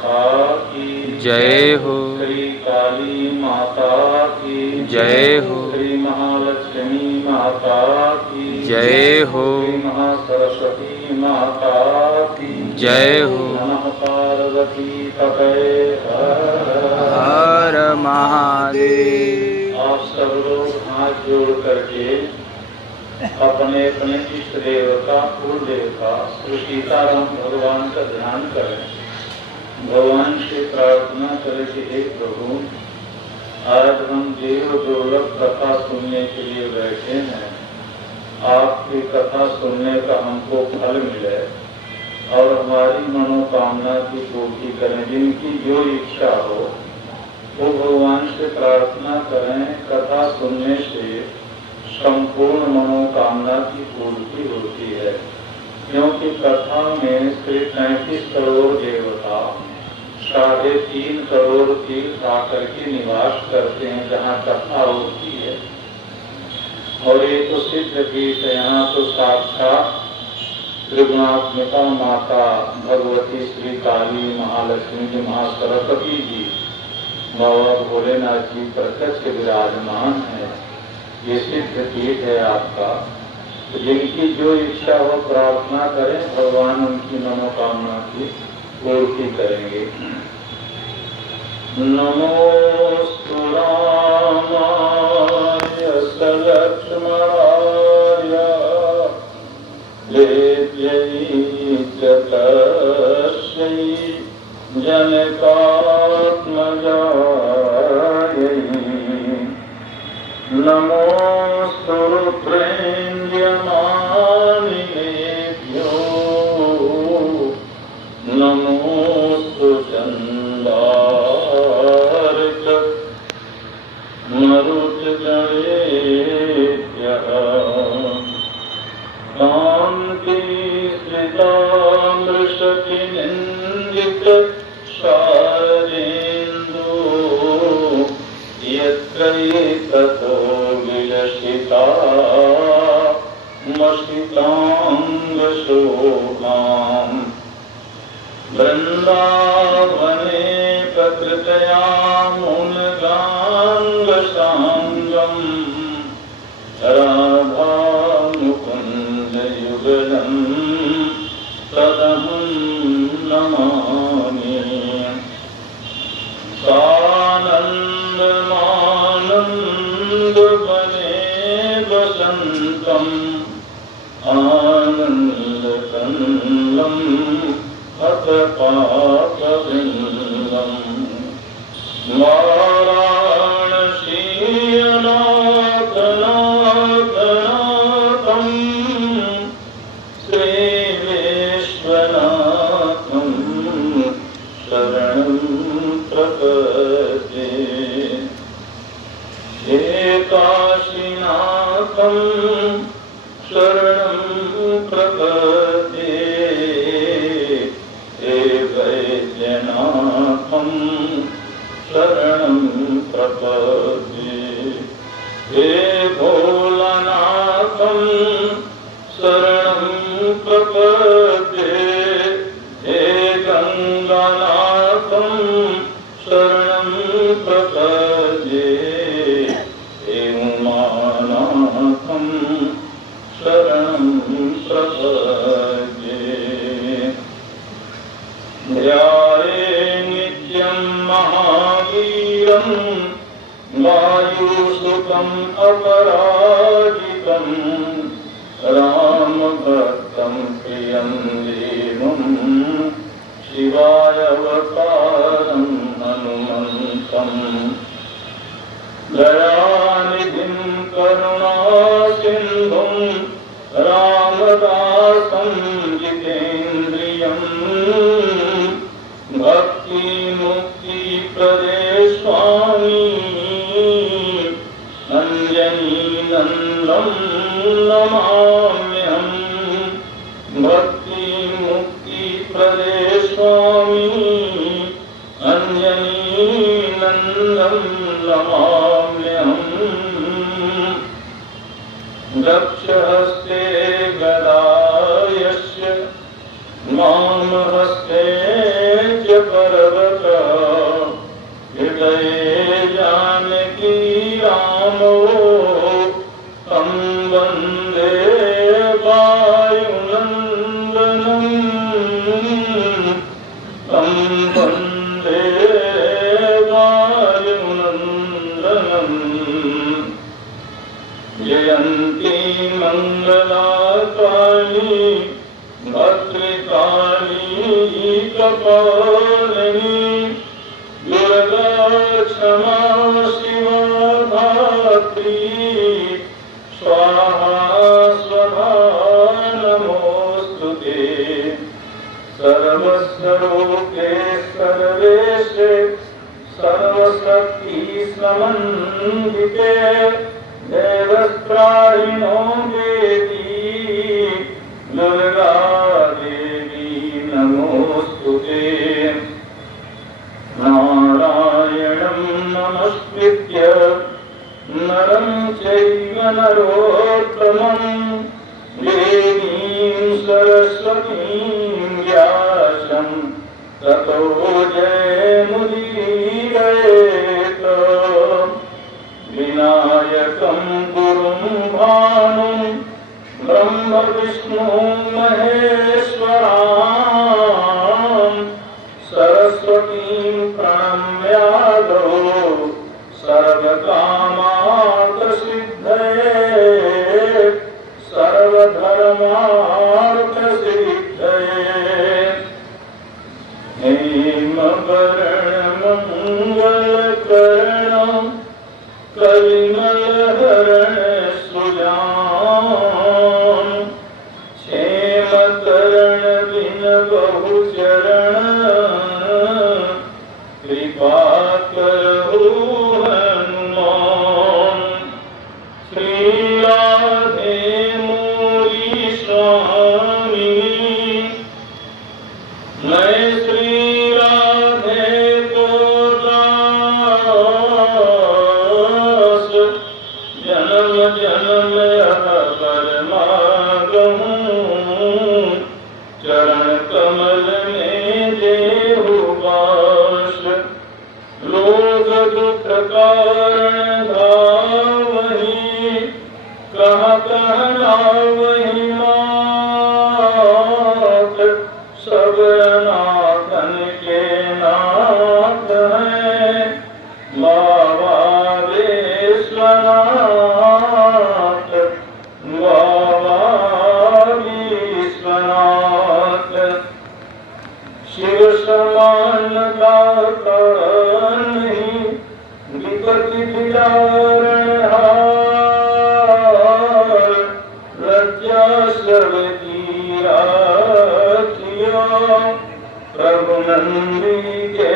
कथा की जय हो। श्री काली माता की जय हो। श्री महालक्ष्मी माता की जय हो। श्री महासरस्वती माता की जय हो। नमः पार्वती तपे हर महादेव। आप सब लोग हाथ जोड़ करके अपने अपने इष्ट देवता कुल देवता श्री सीताराम भगवान का ध्यान करें। भगवान से प्रार्थना करें कि हे प्रभु, आज हम देव दुर्लभ कथा सुनने के लिए बैठे हैं। आपकी कथा सुनने का हमको फल मिले और हमारी मनोकामना की पूर्ति करें। जिनकी जो इच्छा हो वो भगवान से प्रार्थना करें। कथा सुनने से संपूर्ण मनोकामना की पूर्ति होती है, क्योंकि कथा में श्री 33 करोड़ देवता 3.5 करोड़ तीर्थ आकर के निवास करते हैं जहाँ कथा होती है। और ये तो सिद्ध पीठ है, यहाँ तो साक्षात त्रिगुणात्मिका माता भगवती श्री काली, महालक्ष्मी जी, महासरस्वती जी, बाबा भोलेनाथ जी प्रत्यक्ष विराजमान है। ये सिद्ध पीठ है आपका। तो जिनकी जो इच्छा हो प्रार्थना करें, भगवान उनकी मनोकामना की पूर्ति करेंगे। नमोस्तु रामाय सलक्ष्मणाय देव्यै च तस्यै जनकात्मजायै नमोस्तु रुद्रेन्द्रमानिनेभ्यो नमोस्तु चण्डार्क मरुद्गणेभ्यः कान्ति श्रितामृषकिनिन्दित शारदेन्दु यत्रैकतो विलसिता मसिताङ्गशोभाम् वृन्दावने प्रकृतया मुनगाङ्गसाङ्गम् राधामुकुन्दयुगलम् तदहं नमामि। सानन्दमानन्दवने वसन्तम् आनन्दकन्दम् अथ पापवृन्दम् वाराणसीनाथनाथनाथम् श्रीविश्वनाथम् शरणं प्रपद्ये। हे काशीनाथम् शरणं प्रपद्ये। हे वैद्यनाथम् शरणं प्रपद्ये। हे भोलानाथम् शरणं प्रपद्ये। हे गंगानाथम् शरणं प्रपद्ये। हे उमानाथम् शरणं प्रपद्ये। ध्याये नित्यं महावीरं वायुसुतं अपराजितं रामभक्तं प्रियं देवं शिवायवतारं हनुमन्तं दयानिधिं करुणासिन्धुं रामदासं जितेन्द्रियं भक्ति मुक्ति प्रदे स्वामी अंजनीनन्दं नमाम्यहम्। भक्ति मुक्ति प्रदे स्वामी अंजनीनन्दं नमाम्यहम्। दक्षहस्ते गदायस्य वामहस्ते च परवज्रहस्ते तं वन्दे वायुनन्दनम् जयन्ती मङ्गलाकाली भद्रकाली कपालिनी दुर्गा क्षमा शिवा धात्री स्वाहा स्वधा नमोस्तुते सर्वस्वरूपे सर्वेशे सर्वशक्ति समन्विते देवत्राहिणो देवी दुर्गा देवी नमोस्तुते नारायणं नमस्कृत्य नरं चैव नरोत्तमं देवीं सरस्वतीं व्यासं ततो जयमुदीरयेत् विनायकं गुरुं भानुं ब्रह्म विष्णु महेश्वरां सरस्वतीं प्रणम्यादो सर्वकामार्थसिद्धये सर्वधर्मार्थसिद्धये हेमवर्णमङ्गलकर्णं कलिमलहरणसुजां क्षेमकर्णविनबहुचरण कृपाकरो हनुमान् श्रीराधे मोरी स्वामिनी मैं श्रीराधे को दास जन्म जन्म यह परमागमु चरण कमल में देहु वास लोक दुख कारण धावहि कहाँ कहलावहि मात सब नाथन के नाथ हैं बाबा विश्वनाथ बाबा विश्वनाथ शिव समान दाता नहीं विपत्ति विदारणहार लज्जा सब की राखिया प्रभु नंदी के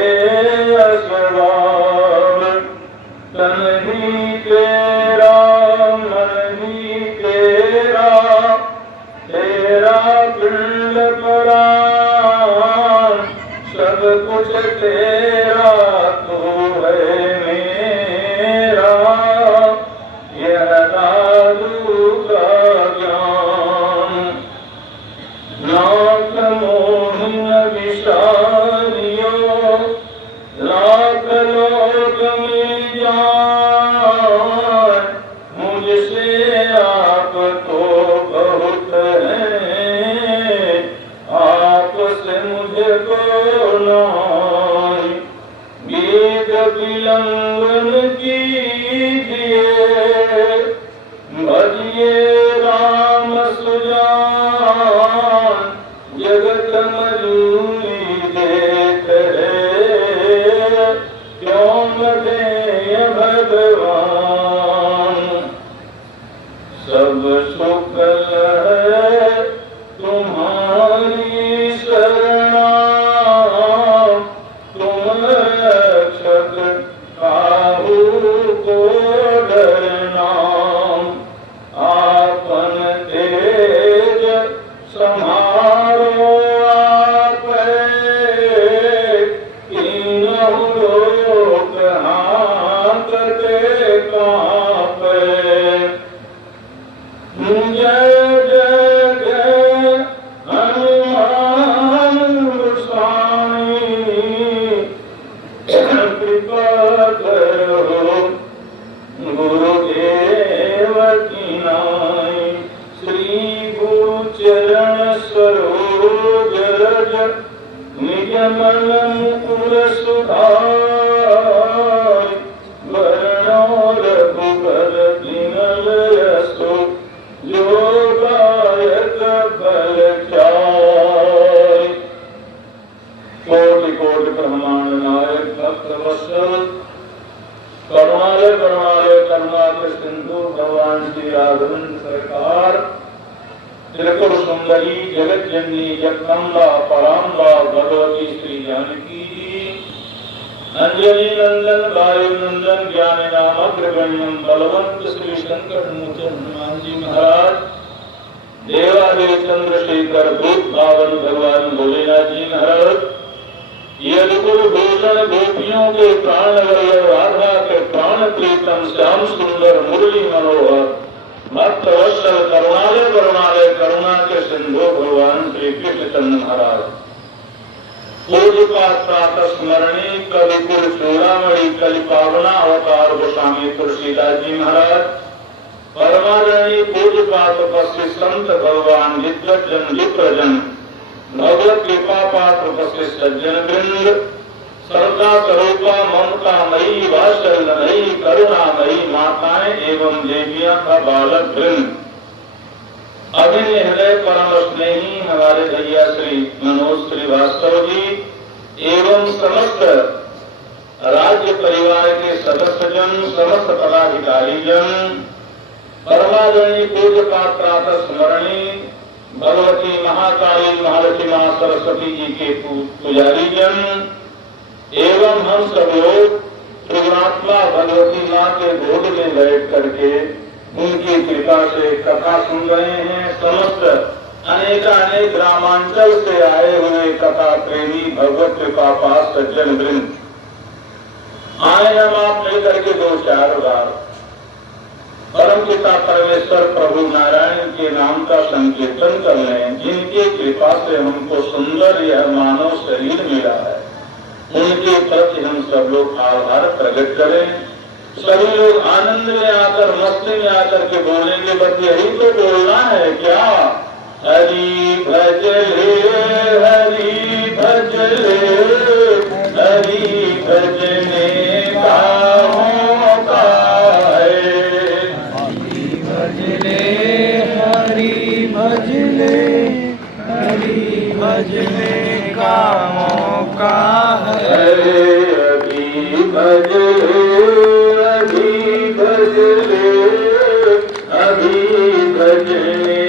असवार तन ही तेरा मन ही तेरा तेरा पिंड परान सब कुछ तेरा तू है मेरा यह दादू का ज्ञान नाथ मोहन विशालियो लाख लोग मिल जाए मुझसे आप तो बहुत हैं आपसे मुझको नाई गीत विलंबन कीजिए भजिए राम सुजान जगत मजूरी देख है क्यों न दे भगवान सब सुख है तुम्हारी शरणा तुम रक्षक काहू को डरना आपन तेज संहारो आप तीनों लोक हांकते कांपे जय जय जय हनुमान गोसाई कृपा करो गुरुदेव की नाई श्री गुरु चरण सरोज रज निज मन मुकुर सुधार वर्णो रघुबर विमल यशो जो गायक फल चाय। कोटि कोटि ब्रह्मांड नायक भक्त वत्सल करुणालय करुणालय करुणा के सिंधु भगवान श्री राघवेंद्र सरकार त्रिपुर सुंदरी जगत जननी जगदम्बा पराम्बा भगवती श्री जानकी जी अंजलि नंदन वायु नंदन ज्ञान नाम अग्रगण्यम बलवंत श्री संकट मोचन हनुमान जी महाराज देवादेव चंद्रशेखर भूत भावन भगवान भोलेनाथ जी महाराज यदुकुल भूषण गोपियों के प्राण वल्लभ राधा के प्राण प्रीतम श्याम सुंदर मुरली मनोहर भक्त वत्सल करुणालय करुणालय करुणा के सिंधु भगवान श्री कृष्ण चंद्र महाराज पूज्यपाद प्रातः स्मरणी कवि कुल चूड़ामणि कलि पावना अवतार गोस्वामी तुलसीदास जी महाराज परमादरणीय पूज्यपाद उपस्थित संत भगवान जितजन जिप्रजन भगवत कृपा पात्र उपस्थित सज्जन वृंद सरदा स्वरूपा ममता मयी वात्सल्यमयी करुणामयी माताएं एवं देवियां का बालक वृंद अभिनय हृदय परम स्नेही हमारे भैया श्री मनोज श्रीवास्तव जी एवं समस्त राज्य परिवार के सदस्यजन समस्त पदाधिकारी जन परमादरणीय पूज्य प्रातः स्मरणी भगवती महाकाली महालक्ष्मी मां सरस्वती जी के पुजारी जन एवं हम सब लोग त्रिगुणात्मा भगवती मां के गोद में बैठ करके उनकी कृपा से कथा सुन रहे हैं। समस्त अनेक ग्रामांचल से आए हुए कथा प्रेमी भगवत कृपा पास सज्जन वृंद आए हम आप लेकर के 2-4 बार परम पिता परमेश्वर प्रभु नारायण के नाम का संकीर्तन कर लें। जिनकी कृपा से हमको सुंदर यह मानव शरीर मिला है उनके प्रति हम सब लोग आभार प्रकट करें। सभी लोग आनंद में आकर मस्ती में आकर के बोलेंगे बस यही तो बोलना है क्या। हरि भजले हरि भजले हरि भजने का मौका है। हरि भजले हरि भजले हरि भजने का मौका है। हरि भजले अभी भजने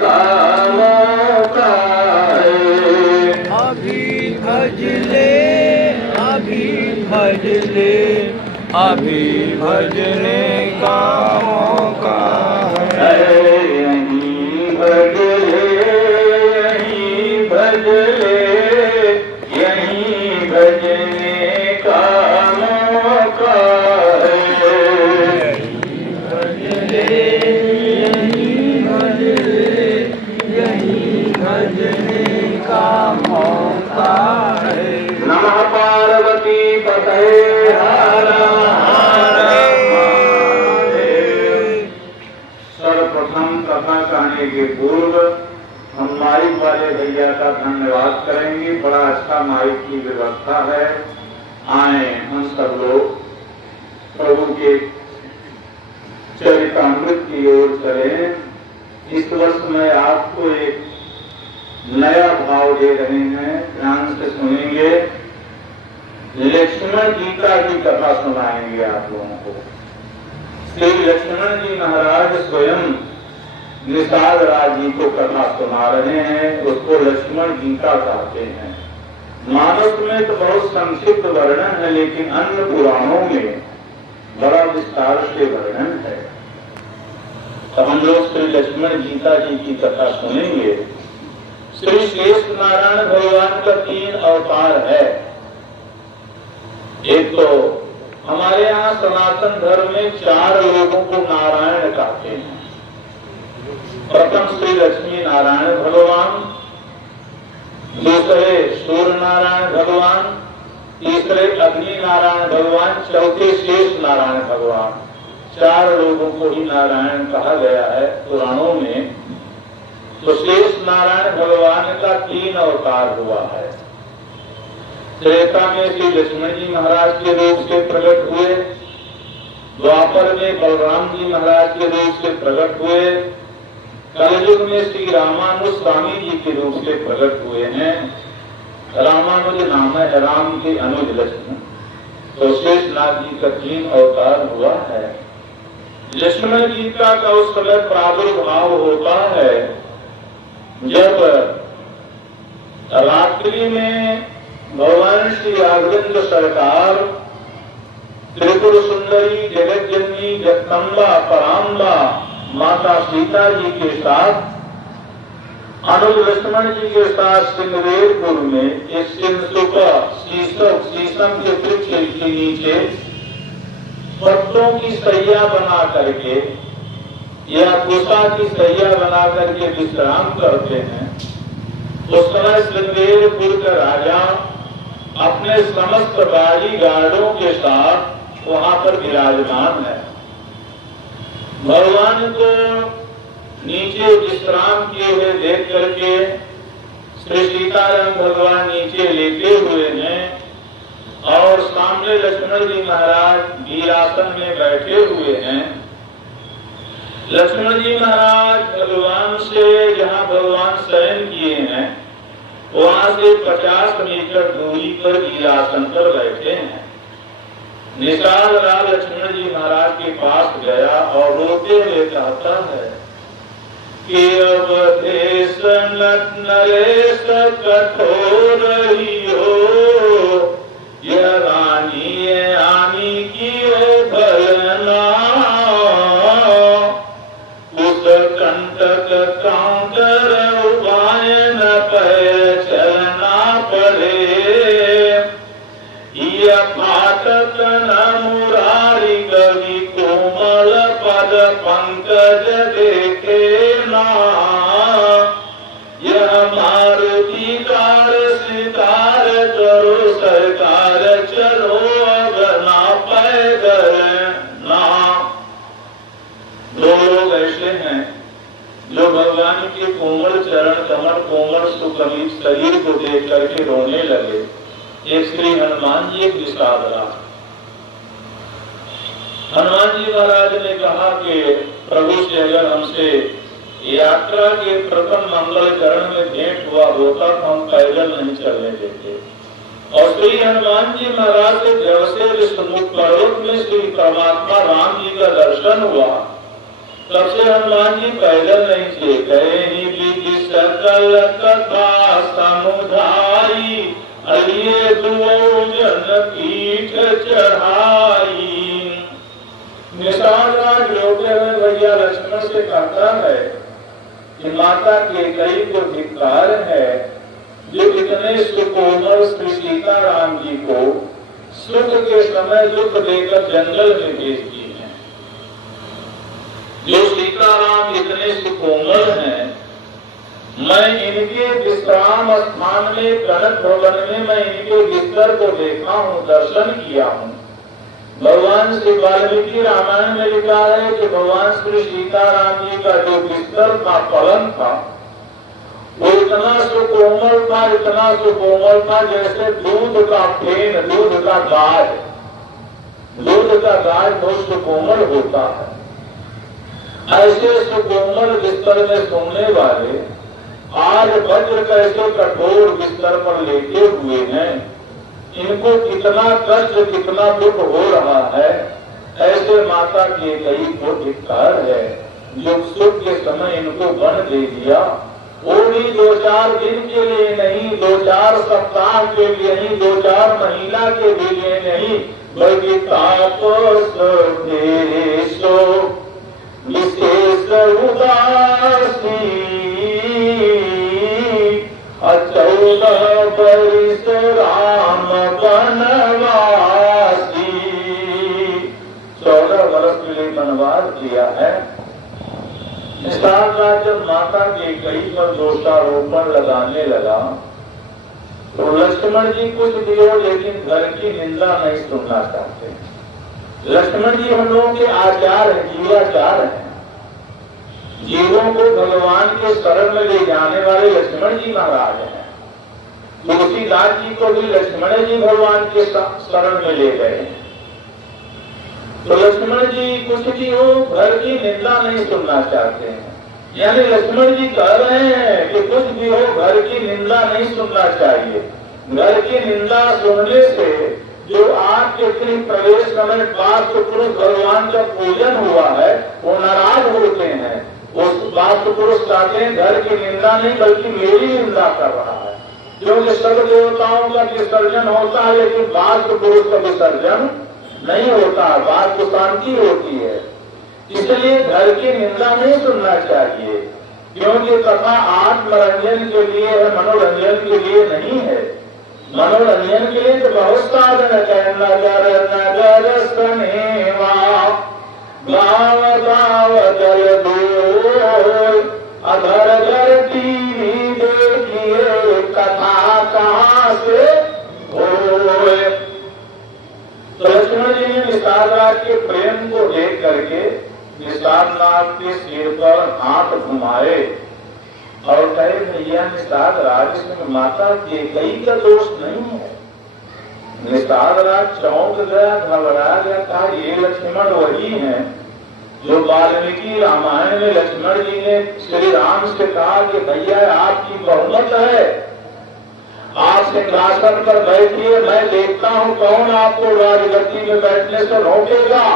का मौका है। अभी भजले अभी भजले अभी भजने का मौका है। यहीं भजले यहीं भजले यहीं भजने का मौका है। नमः पार्वती पतये हर हर महादेव। सर्वप्रथम कथा कहने के पूर्व हम माइक वाले भैया का धन्यवाद करेंगे। बड़ा अच्छा माइक की व्यवस्था है। आए हम सब लोग प्रभु के चरितामृत की ओर चलें। इस वर्ष में आपको एक नया भाव दे रहे हैं, ध्यान से सुनेंगे। लक्ष्मण गीता की कथा सुनाएंगे आप लोगों को। श्री लक्ष्मण जी महाराज स्वयं निषाद राज जी को कथा सुना रहे हैं। उसको लक्ष्मण गीता कहते हैं। मानस में तो बहुत संक्षिप्त वर्णन है लेकिन अन्य पुराणों में बड़ा विस्तार से वर्णन है। तो हम लोग श्री लक्ष्मण गीता जी की कथा सुनेंगे। श्री शेष नारायण भगवान का 3 अवतार है। एक तो हमारे यहाँ सनातन धर्म में 4 लोगों को नारायण कहते हैं। प्रथम श्री लक्ष्मी नारायण भगवान, दूसरे सूर्य नारायण भगवान, तीसरे अग्नि नारायण भगवान, चौथे शेष नारायण भगवान। 4 लोगों को ही नारायण कहा गया है पुराणों में। तो शेष नारायण भगवान का 3 अवतार हुआ है। त्रेता में श्री लक्ष्मण जी महाराज के रूप से प्रकट हुए, द्वापर में बलराम जी महाराज के रूप से प्रकट हुए, कलयुग में श्री रामानुज स्वामी जी के रूप से प्रकट हुए हैं। रामानुज नाम है राम के अनुज लक्ष्मण, तो शेषनाग जी का 3 अवतार हुआ है। लक्ष्मण गीता का उस समय प्रादुर्भाव होता है जब रात्रि में भगवान श्री राघवेंद्र सरकार त्रिपुर सुंदरी जगत जननी जगदम्बा पराम्बा माता सीता जी के साथ अनुज लक्ष्मण जी के साथ सिंगरेरपुर में एक शीशम के वृक्ष के नीचे पत्तों की सैया बना करके या कुशा की सैया बना करके विश्राम करते हैं। उस समय सिंगरेरपुर का राजा अपने समस्त बाड़ी गार्डों के साथ वहां पर विराजमान है। भगवान को नीचे विश्राम किए हुए देख करके श्री सीताराम भगवान नीचे लेटे हुए हैं और सामने लक्ष्मण जी महाराज वीरासन में बैठे हुए हैं। लक्ष्मण जी महाराज भगवान से जहाँ भगवान शयन किए हैं वहां से 50 मीटर दूरी पर वीरासन पर बैठे हैं। निषाद राज लक्ष्मण जी महाराज के पास गया और रोते हुए कहता है कि अब देश नरेश कठोर ही हो, यह रानी आनी की भलना, उस कंटक कांकर उपाय न पै चलना पड़े, यह फाटक न मुरारी कवि कोमल पद पंकज देखे ना, यह मारुति कार सितार करो सरकार चलो अब ना पैदल ना। दो लोग ऐसे हैं जो भगवान के कोमल चरण कमल कोमल सुकमित शरीर को देख करके रोने लगे। एक श्री हनुमान जी एक विषाद राज। हनुमान जी महाराज ने कहा कि प्रभु से अगर हमसे यात्रा के प्रथम मंगल चरण में भेंट हुआ होता तो हम पैदल नहीं चलने देते। और श्री हनुमान जी महाराज के जब से विष्णुमुख पर्वत में श्री परमात्मा राम जी का दर्शन हुआ तब से हनुमान जी पैदल नहीं थे। कहीं विधि सकल कथा समुदाई, अलिए दुओजन पीठ चढ़ाई। निषाद राज रोते हुए भैया लक्ष्मण से कहता है कि माता के कई को धिक्कार है जो इतने सुकोमल श्री सीताराम जी को सुख के समय दुख देकर जंगल में भेज दी है। जो सीताराम इतने सुकोमल हैं, मैं इनके विश्राम स्थान में कनक भवन में मैं इनके बिस्तर को देखा हूँ, दर्शन किया हूँ। भगवान श्री वाल्मीकि रामायण में लिखा है कि भगवान श्री सीताराम जी का जो बिस्तर था, पलंग था, वो इतना सुकोमल था, इतना सुकोमल था जैसे दूध का फेन, दूध का गाय। दूध का गाय बहुत सुकोमल होता है। ऐसे सुकोमल बिस्तर में सोने वाले आज वज्र कैसे कठोर बिस्तर पर लेटे हुए हैं। इनको कितना कष्ट कितना दुख हो रहा है। ऐसे माता के कई को धिक्कार है जो सुख के समय इनको वन दे दिया। वो भी 2-4 दिन के लिए नहीं, 2-4 सप्ताह के लिए नहीं, 2-4 महीना के लिए नहीं, बल्कि तापस देशो विशेष उदासी 14 वर्ष राम वनवासी। 14 वर्ष के लिए वनवास किया है। जब माता के कई पर दोषारोपण लगाने लगा तो लक्ष्मण जी कुछ दियो लेकिन घर की निंदा नहीं सुनना चाहते। लक्ष्मण जी हम लोगों के आचार है, जीवाचार है। जीवों को भगवान के शरण में ले जाने वाले लक्ष्मण जी महाराज हैं। तुलसीदास जी को भी लक्ष्मण जी भगवान के शरण में ले गए। तो लक्ष्मण जी कुछ भी हो घर की निंदा नहीं सुनना चाहते हैं। यानी लक्ष्मण जी कह रहे हैं कि कुछ भी हो घर की निंदा नहीं सुनना चाहिए। घर की निंदा सुनने से जो आपके गृह प्रवेश समय वास्तु पुरुष भगवान का पूजन हुआ है वो नाराज होते हैं। उस वास्तु पुरुष कहते हैं घर की निंदा नहीं बल्कि मेरी निंदा कर रहा है। क्योंकि सब देवताओं का विसर्जन होता है लेकिन वास्तु पुरुष का विसर्जन नहीं होता, वास्तु शांति होती है। इसलिए घर की निंदा नहीं सुनना चाहिए, क्योंकि कथा आत्मरंजन के लिए है, मनोरंजन के लिए नहीं है। मनोरंजन के लिए तो बहुत साधन है। नगर नगर सनेवा गाँव गाँव जल दो अधर घर टीवी देखिए कथा कहाँ से होए। तो लक्ष्मण जी ने निषादराज के प्रेम को देख करके निषादराज के सिर पर हाथ घुमाए और कहे भैया निषादराज इसमें माता केकई का दोष नहीं है। निषादराज चौंक गया, घबरा गया, कहा ये लक्ष्मण वही हैं जो वाल्मीकि रामायण में लक्ष्मण जी ने श्री राम से कहा कि भैया आपकी बहुमत है, आप सिंहासन पर बैठिए, मैं देखता हूँ कौन आपको राजगद्दी में बैठने से रोकेगा।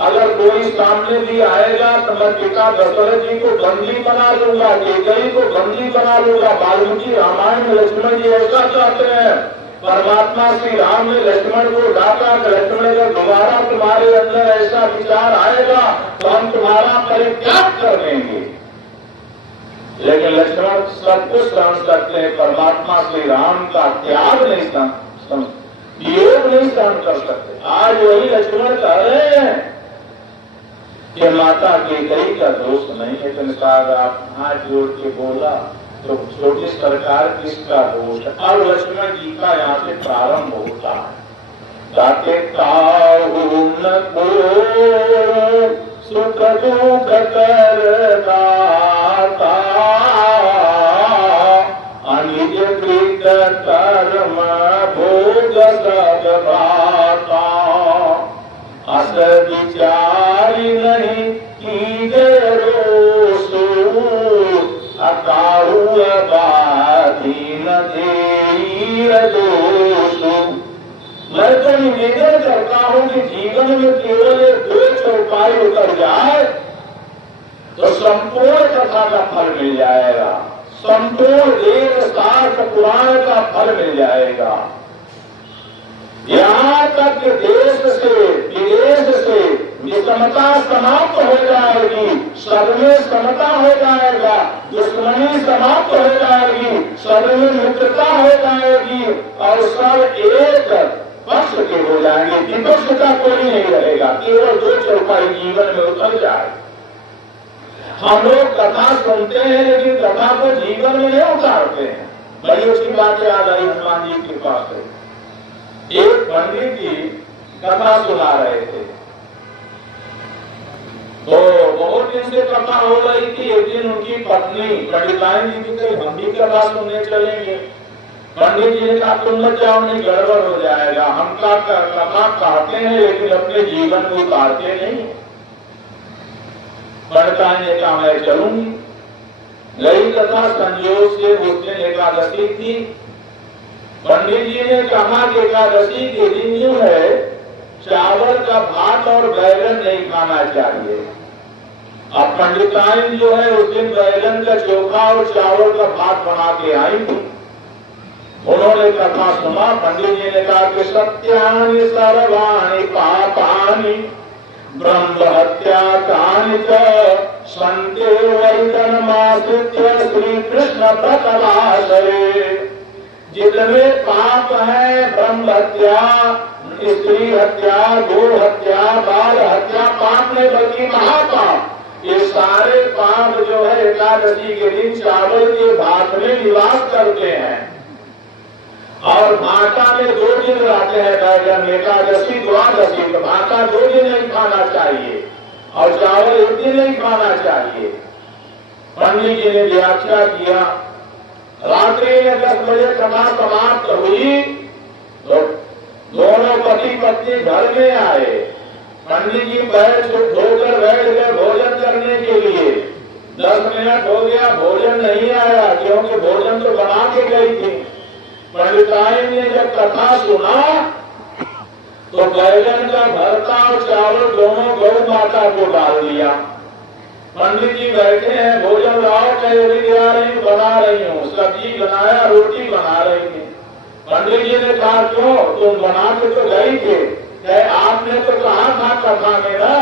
अगर कोई सामने भी आएगा तो मैं पिता दशरथ जी को बंदी बना लूंगा, केकई को बंदी बना लूंगा। वाल्मीकि रामायण में लक्ष्मण जी ऐसा चाहते हैं। परमात्मा श्री राम ने लक्ष्मण को डाका कि लक्ष्मण अगर दोबारा तुम्हारे अंदर ऐसा विचार आएगा तो हम तुम्हारा परित्याग कर देंगे। लेकिन लक्ष्मण सब कुछ सहन करते हैं, परमात्मा श्री राम का त्याग नहीं योग नहीं सहन कर सकते। आज वही लक्ष्मण कह रहे हैं कि माता केकई का दोष नहीं है। तो आप हाथ जोड़ के बोला तो छोटी सरकार किसका दोष है। अब लक्ष्मण जी का यहाँ से प्रारंभ होता है। गाते काहू न को सुख दुख करदाता अनिज कृत कर्म भोग सब भाता अस विचारी नहीं की जय रोसु अकाहू बाधीन धीर दोषु। मैं तो निवेदन करता हूँ कि जीवन में केवल दो चौपाई उतर जाए तो संपूर्ण कथा का फल मिल जाएगा, संपूर्ण वेद शास्त्र पुराण का फल मिल जाएगा। यहाँ तक कि देश से विदेश से विषमता समाप्त हो जाएगी, सब में समता हो जाएगा, दुश्मनी समाप्त हो जाएगी, सब में मित्रता हो जाएगी और सब एक पक्ष के हो जाएंगे। विपक्ष का कोई नहीं रहेगा, केवल दो चौपाई जीवन में उतर जाए। हम लोग कथा सुनते हैं लेकिन कथा को जीवन में नहीं उतारते हैं। बड़ी उसकी बात याद आई हनुमान जी के पास से। एक पंडित जी कथा सुना रहे थे तो बहुत दिन से कथा हो रही थी। एक दिन उनकी पत्नी पंडिताइन जी की कही हम भी कथा सुनने चलेंगे। पंडित जी ने कहा तुम मत जाओ, नहीं गड़बड़ हो जाएगा। हम कथा कहते हैं लेकिन अपने जीवन में उतारते नहीं। पंडिताइन ने कहा मैं चलूंगी। गई कथा संयोग से उस दिन एकादशी थी। पंडित जी ने कहा कि एकादशी के दिन जो है चावल का भात और बैगन नहीं खाना चाहिए। अब पंडिताइन जो है उस दिन बैगन का चोखा और चावल का भात बना के आई थी। उन्होंने कथा सुना। पंडित जी ने कहा कि सत्यानि सर्वाणि पापानि ब्रह्म हत्या कानि च संते वैतनमाश्रित्य श्री कृष्ण प्रकलाशरे। जितने पाप है ब्रह्म हत्या, स्त्री हत्या, गो हत्या, बाल हत्या पाप नहीं बल्कि महापाप, ये सारे पाप जो है एकादशी के दिन चावल के भात में निवास करते हैं। और भाटा में 2 दिन रहते हैं बैगन। एकादशी द्वादशी तो भाटा 2 दिन नहीं खाना चाहिए और चावल 1 दिन नहीं खाना चाहिए। पंडित जी ने व्याख्या किया रात्रि में 10 बजे कथा समाप्त हुई तो दोनों पति पत्नी घर में आए। पंडित जी बैठ होकर बैठ गए भोजन करने के लिए। 10 मिनट हो गया, भोजन नहीं आया, क्योंकि भोजन तो बना के गई थी। पंडिताई ने जब कथा सुना तो बैगन का भरता और चावल दोनों गौ माता को डाल दिया। पंडित जी बैठे हैं, भोजन लाओ, कहीं आ रही हूँ, बना रही हूँ, सब्जी बनाया, रोटी बना रही थी। पंडित जी ने कहा क्यों, तुम बना के तो गई थे, कहे आपने तो कहा था कथा में ना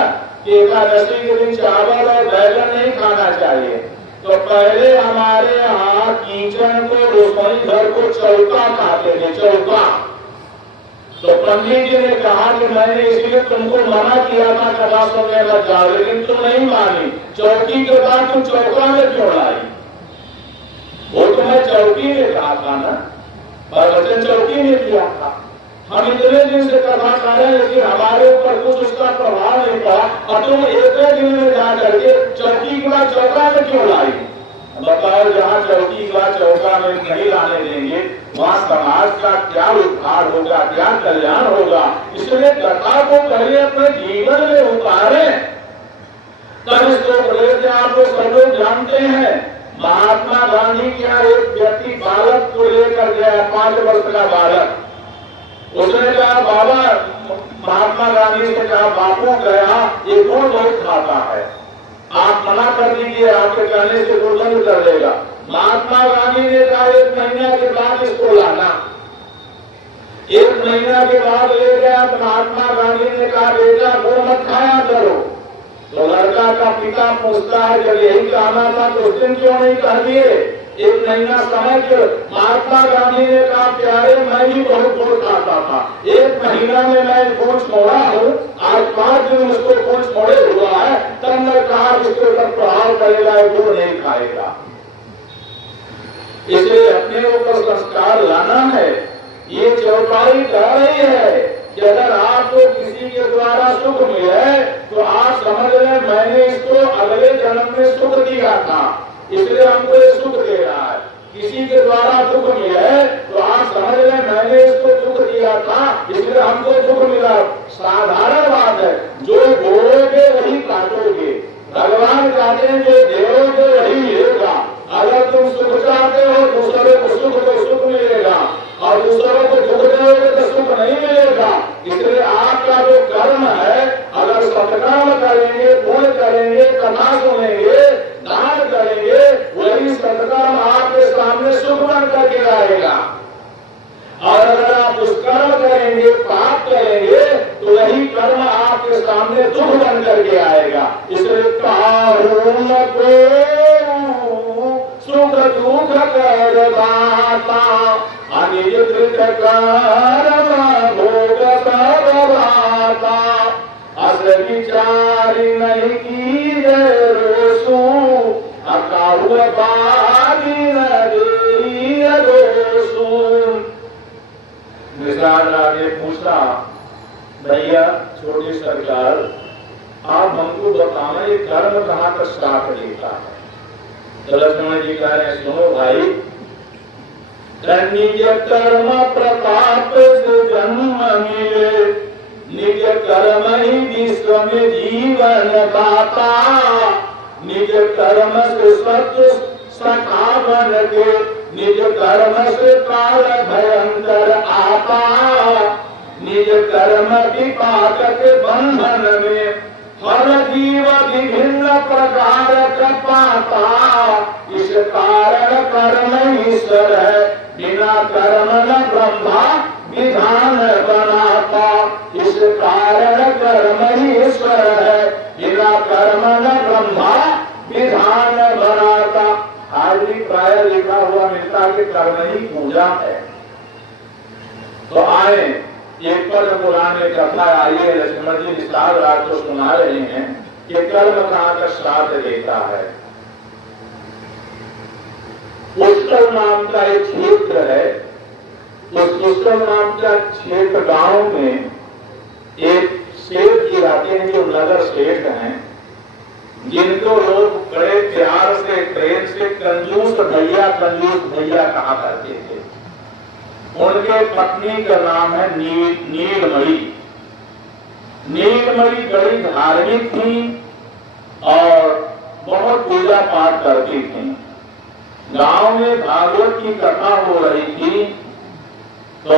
कि एकादशी के दिन चावल और बैगन नहीं खाना चाहिए। तो पहले हमारे यहाँ किचन को, रसोई घर को चौका कहते थे, चौका। तो पंडित जी ने कहा कि मैंने इसलिए तुमको मना किया था कथा सुनने मत जाओ, लेकिन तुम नहीं मानी। चौकी के बाद तुम चौका में क्यों लाई? वो तो मैं चौकी में कहा था ना, प्रवचन चौकी में किया था। हम इतने दिन से कथा कर रहे हैं, लेकिन हमारे ऊपर कुछ उसका प्रभाव नहीं पड़ा, और तुम एक दिन में जा करके चौकी के बाद चौका में क्यों लाई? बताओ, जहाँ चौकी के बाद चौका में नहीं लाने देंगे, वहाँ समाज का क्या उद्धार होगा, क्या कल्याण होगा। इसलिए कथा को पहले अपने जीवन में उतारे, तब इसको प्रयोग। आप लोग सब लोग जानते हैं, महात्मा गांधी क्या एक व्यक्ति बालक को लेकर गया, 5 वर्ष का बालक। उसने कहा बाबा, महात्मा गांधी से कहा बापू गया ये गुड़ बहुत खाता है, आप मना कर दीजिए, आपके कहने से गुड़ बंद कर देगा। महात्मा गांधी ने कहा 1 महीना के बाद इसको लाना। 1 महीना के बाद ले गया। महात्मा गांधी ने कहा बेटा गुड़ मत खाया करो। तो लड़का का पिता पूछता है जब यही कहना था तो उस दिन क्यों नहीं कह दिए? 1 महीना समय क्यों? महात्मा गांधी ने कहा प्यारे मैं भी बहुत गुड़ खाता था, 1 महीना में मैं गुड़ छोड़ा हूँ, आज 5 दिन उसको गुड़ छोड़े हुआ है, तब मैं कहा इसके ऊपर प्रभाव पड़ेगा, गुड़ नहीं खाएगा। इसलिए अपने ऊपर संस्कार लाना है। ये चौपाई कह रही है कि अगर आपको किसी के द्वारा सुख मिले तो आप समझ लें मैंने इसको अगले जन्म में सुख दिया था, इसलिए हमको ये सुख दे रहा है। किसी के द्वारा दुख मिले तो आप समझ लें मैंने इसको दुख दिया था, इसलिए हमको दुख मिला। साधारण बात है, जो बोलोगे वही काटोगे। भगवान कहते हैं जो देोगे वही मिलेगा। अगर तुम सुख चाहते हो दूसरों को सुख तो सुख मिलेगा, और दूसरों को दुख दोगे तो सुख नहीं मिलेगा। इसलिए आपका जो कर्म है, अगर सत्कर्म करेंगे, पुण्य करेंगे, कथा सुनेंगे, दान करेंगे, वही सत्कर्म आपके सामने सुख बन करके आएगा। और अगर आप दुष्कर्म करेंगे, पाप करेंगे, तो वही कर्म आपके सामने दुख बन करके आएगा। इसलिए कारुण को सुख दुख कर दाता, अनिज कृत कर्म भोग सब भाता, अस विचारी नहीं कीजे रोसू, अकाहु बागी न देई रोसू। निशान ने पूछा भैया छोटे सरकार, आप हमको बताना ये कर्म कहाँ का साथ लेता है? तो लक्ष्मण जी कह रहे हैं सुनो भाई, निज कर्म प्रताप से जन्म मिले, निज कर्म ही विश्व में जीवन दाता, निज कर्म से सत्य सखा बन के, निज कर्म से काल भयंकर आता, निज कर्म विपाक के बंधन में हर जीव विभिन्न प्रकार का पाता, इस कारण कर्म ईश्वर है, बिना कर्म न ब्रह्मा विधान बनाता, इस कारण कर्म ईश्वर है, बिना कर्म न ब्रह्मा विधान बनाता। आज भी प्राय लिखा हुआ मिलता कि कर्म ही पूजा है। तो आए एक पद पुराण में कथा आई है, लक्ष्मण जी विस्तार रात को सुना रहे हैं कि कर्म कहाँ का श्राद्ध देता है। पुष्कर नाम का एक क्षेत्र है, उस पुष्कर नाम का क्षेत्र गांव में एक सेठ जी रहते हैं जो नगर सेठ हैं। जिनको लोग बड़े प्यार से प्रेम से कंजूस भैया कहा करते थे, उनके पत्नी का नाम है नीलमणि। नीलमणि बड़ी धार्मिक थी और बहुत पूजा पाठ करती थी। गांव में भागवत की कथा हो रही थी तो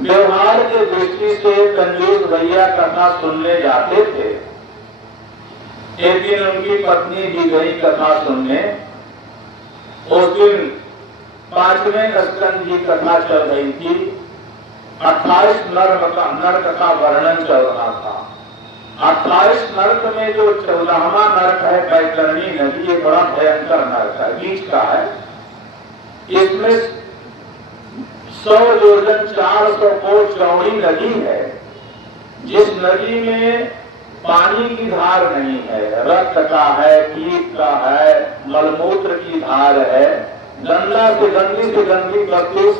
व्यवहार के दृष्टि से कंजूस भैया कथा सुनने जाते थे। एक दिन उनकी पत्नी भी गई कथा सुनने। उस दिन 5वें स्कंद की कथा चल रही थी। 28 नरक का वर्णन चल रहा था। 28 नरक में जो 14वां नरक है बैतरणी नदी, ये बड़ा भयंकर नरक है, बीच का है। इसमें 100 योजन 400 कोस चौड़ी नदी है, जिस नदी में पानी की धार नहीं है, रक्त का है, पीत का है, मलमूत्र की धार है, गंगा से गंदी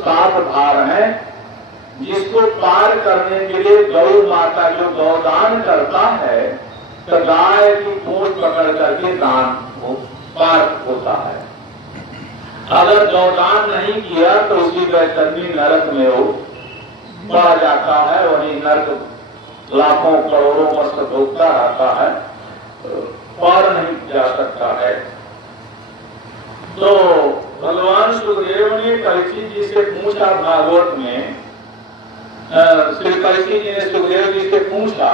7 धार है, जिसको पार करने के लिए गौ माता जो गौदान करता है तो गाय की पूंछ पकड़ करके दान पार होता है। अगर गौदान नहीं किया तो उसी बैतरणी नरक में वो पड़ जाता है। वही नरक लाखों करोड़ों वर्ष भोगता रहता है, पार नहीं जा सकता है। तो भगवान सुखदेव ने परीक्षित जी से पूछा, भागवत में श्री परीक्षित जी ने सुखदेव जी से पूछा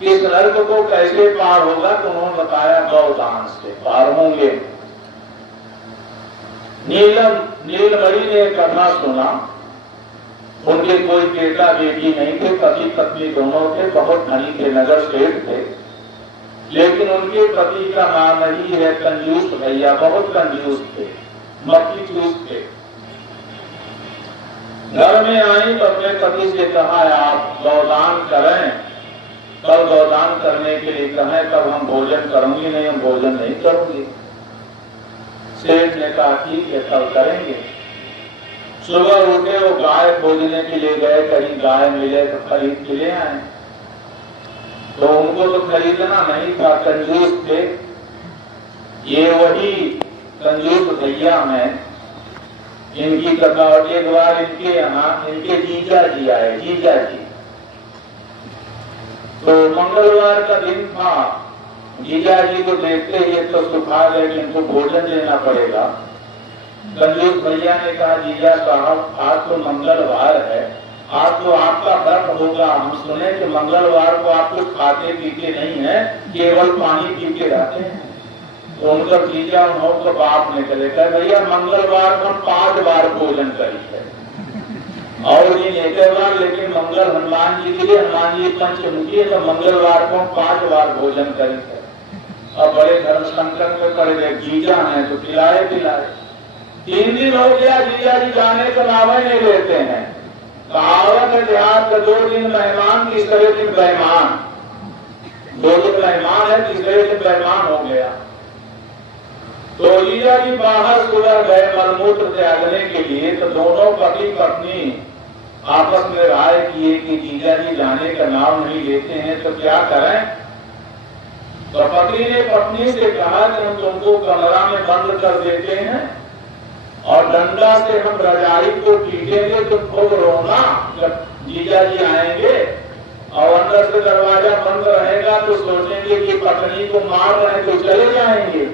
कि इस नरक को कैसे पार होगा, तो उन्होंने बताया गौदान से पार होंगे। नीलमणि ने कथा सुना। उनके कोई बेटा बेटी नहीं थे, पति पत्नी दोनों थे, बहुत धनी थे, नगर सेठ थे, लेकिन उनके पति का नाम ही है कंजूस भैया। बहुत कंजूस थे, मक्खी चूस थे। घर में आई तो अपने पति से कहा आप गौदान करें, कल गौदान करने के लिए कहें, तब हम भोजन करूंगी। नहीं, हम भोजन नहीं करूंगी। सेठ ने कहा ठीक है, कल करेंगे। सुबह उठे, वो गाय खोजने के लिए गए, कहीं गाय मिले तो खरीद के ले आए। तो उनको तो खरीदना नहीं था, कंजूस थे। ये वही कंजूस भैया हैं। इनकी कथा, और एक बार इनके यहाँ इनके जीजा जी आए, जीजा जी। तो मंगलवार का दिन था। जीजा जी को देखते ही तो सुखा गए कि इनको भोजन देना पड़ेगा। कंजूस भैया ने कहा, जीजा साहब आज तो मंगलवार है, आज तो आपका व्रत होगा। हम सुने कि मंगलवार को आप कुछ खाते पीते नहीं है, केवल पानी पीते रहते हैं। तो उनका जीजा उनको बाप ने चले कहा, भैया मंगलवार को हम 5 बार भोजन करी है, और दिन एक बार, लेकिन मंगल हनुमान जी के लिए, हनुमान जी पंचमुखी है, तो मंगलवार को हम 5 बार भोजन करी है। अब बड़े धर्म संकट में पड़ गए, जीजा है तो पिलाए। 3 दिन हो गया, जीजा जी जाने का नाम ही नहीं लेते हैं। कहावत है देहात का 2 दिन मेहमान, तीसरे दिन बेईमान। 2 दिन मेहमान है, तीसरे दिन बेईमान हो गया। तो जीजा जी बाहर सुबह गए मलमूत्र त्यागने के लिए। तो दोनों पति पत्नी आपस में राय किए कि जीजा जी जाने का नाम नहीं लेते हैं तो क्या करें। तो पति ने पत्नी से कहा कि हम तुमको कमरा में बंद कर देते हैं और डंडा से हम रजाई को पीटेंगे, तो खूब रोना जब जीजा जी आएंगे, और अंदर से दरवाजा बंद रहेगा तो सोचेंगे कि पत्नी को मार रहे तो चले जाएंगे।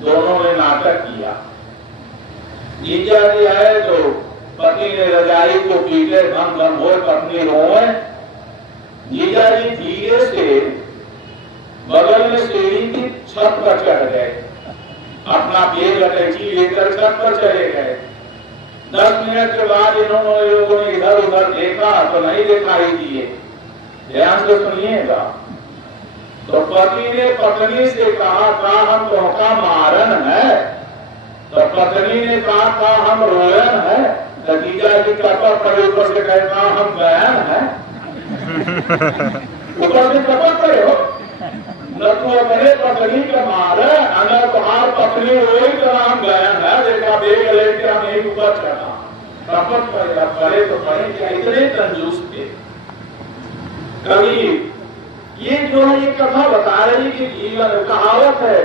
दोनों ने नाटक किया। जीजा जी आए तो पति ने रजाई को पीटे, धम धम हो, पत्नी रोए। जीजा जी धीरे से बगल में सीढ़ी की छत पर चढ़ गए, अपना बेग अटैची लेकर छत पर चले गए। 10 मिनट के बाद लोगों ने इधर उधर देखा तो नहीं दिखाई दिए। ध्यान से सुनिएगा। तो पति ने पत्नी से कहा था हम तोहका मारन है। तो पत्नी ने कहा था हम रोयन है। तो जीजा जी कपड़ पड़े ऊपर से कहता हम गयन है। ऊपर से कपड़ पड़े हो न तो अपने पत्नी का मारे, अगर तुम्हार पत्नी रोई तो हम गयन है। देखा बेग लेके हम एक ऊपर चढ़ा, कपड़ पड़े तो पड़े। क्या इतने कंजूस थे। कभी ये जो है ये कथा बता रही कि जीवन कहावत है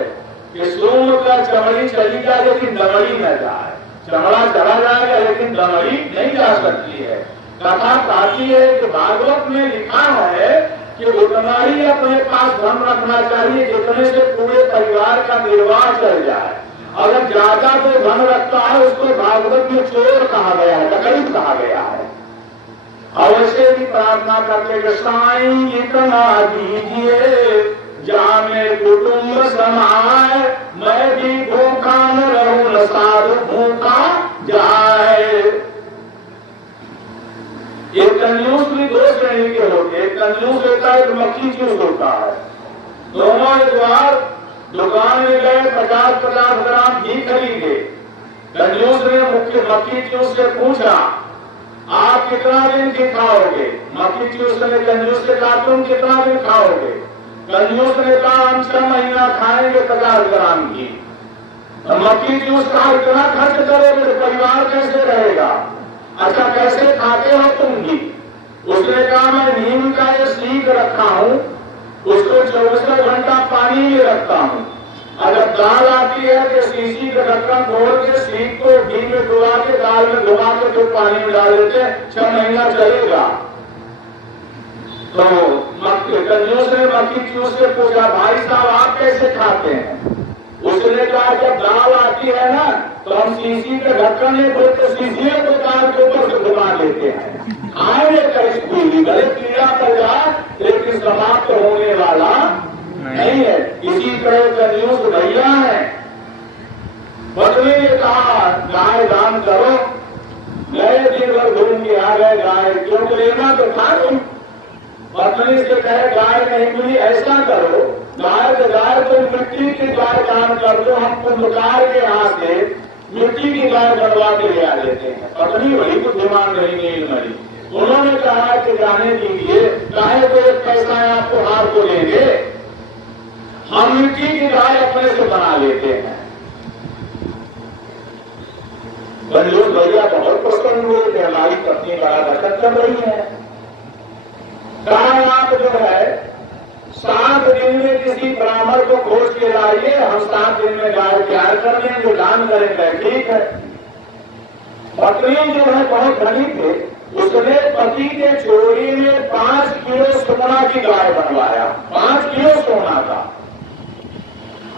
कि सोम का चमड़ी चली जाए लेकिन दमड़ी न जाए, चमड़ा चला जाएगा लेकिन दमड़ी नहीं जा सकती है। कथा कहती है कि भागवत में लिखा है कि उतना ही अपने पास धन रखना चाहिए जितने से पूरे परिवार का निर्वाह चल जाए। अगर ज्यादा तो धन रखता है उसको भागवत में चोर कहा गया है, डकैत कहा गया है। अवश्य भी प्रार्थना करके कि साईं इतना दीजिए जाने कुटुंब समाए, मैं भी भूखा न रहूं न साधु भूखा जाए। एक कंजूस भी दो श्रेणी के होते, एक कंजूस होता है, एक मक्खी चूस होता है। दोनों एक बार दुकान में गए 50-50 ग्राम घी खरीदे। कंजूस ने मक्खी चूस से पूछा आप कितना दिन घी खाओगे? मक्खी चूस ने कंजूस से कहा तुम कितना दिन खाओगे? कंजूस ने कहा हम 6 महीना खाएंगे 50 ग्राम घी। मक्खी चूस कहा इतना खर्च करोगे तो परिवार कैसे रहेगा? अच्छा कैसे खाते हो तुम घी? उसने कहा मैं नीम का ये सीख रखा हूँ, उसको 24 घंटा पानी में रखता हूँ। अगर दाल आती है तो सीसी का ढक्कन खोल के सीख को घी में डुबा के दाल में डुबा के फिर पानी में डाल देते हैं, 6 महीना चलेगा। तो कंजूस ने मक्खी चूस से पूछा भाई साहब आप कैसे खाते हैं? उसने कहा जब दाल आती है ना तो हम सीसी के ढक्कन नहीं खोलते, सीसी को दाल के ऊपर से डुबा देते हैं। आए कहीं गले कीड़ा पड़ जाए लेकिन समाप्त होने वाला नहीं है। इसी तरह कंजूस भैया है। पत्नी ने कहा गाय दान करो, गए दिन भर घूम के आ गए, गाय क्योंकि लेना तो था तुम। पत्नी से कहे गाय नहीं मिली, ऐसा करो गाय तो मिट्टी की गाय दान कर दो, हम कुंभकार के यहाँ से मिट्टी की गाय बनवा के ले आ लेते हैं। पत्नी बड़ी बुद्धिमान रही नील मरी, उन्होंने कहा कि जाने दीजिए गाय को एक पैसा आपको हार को देंगे, हम मिट्टी की गाय अपने से बना लेते हैं। कंजूस भैया बहुत प्रसन्न हुए कि हमारी पत्नी बड़ा बचत कर रही है। कहा आप जो है 7 दिन में किसी ब्राह्मण को खोज के लाइए, हम 7 दिन में गाय तैयार कर लेंगे, दान करेंगे। ठीक है। पत्नी जो है बहुत धनी थे, उसने पति के चोरी में 5 किलो सोना की गाय बनवाया, 5 किलो सोना का,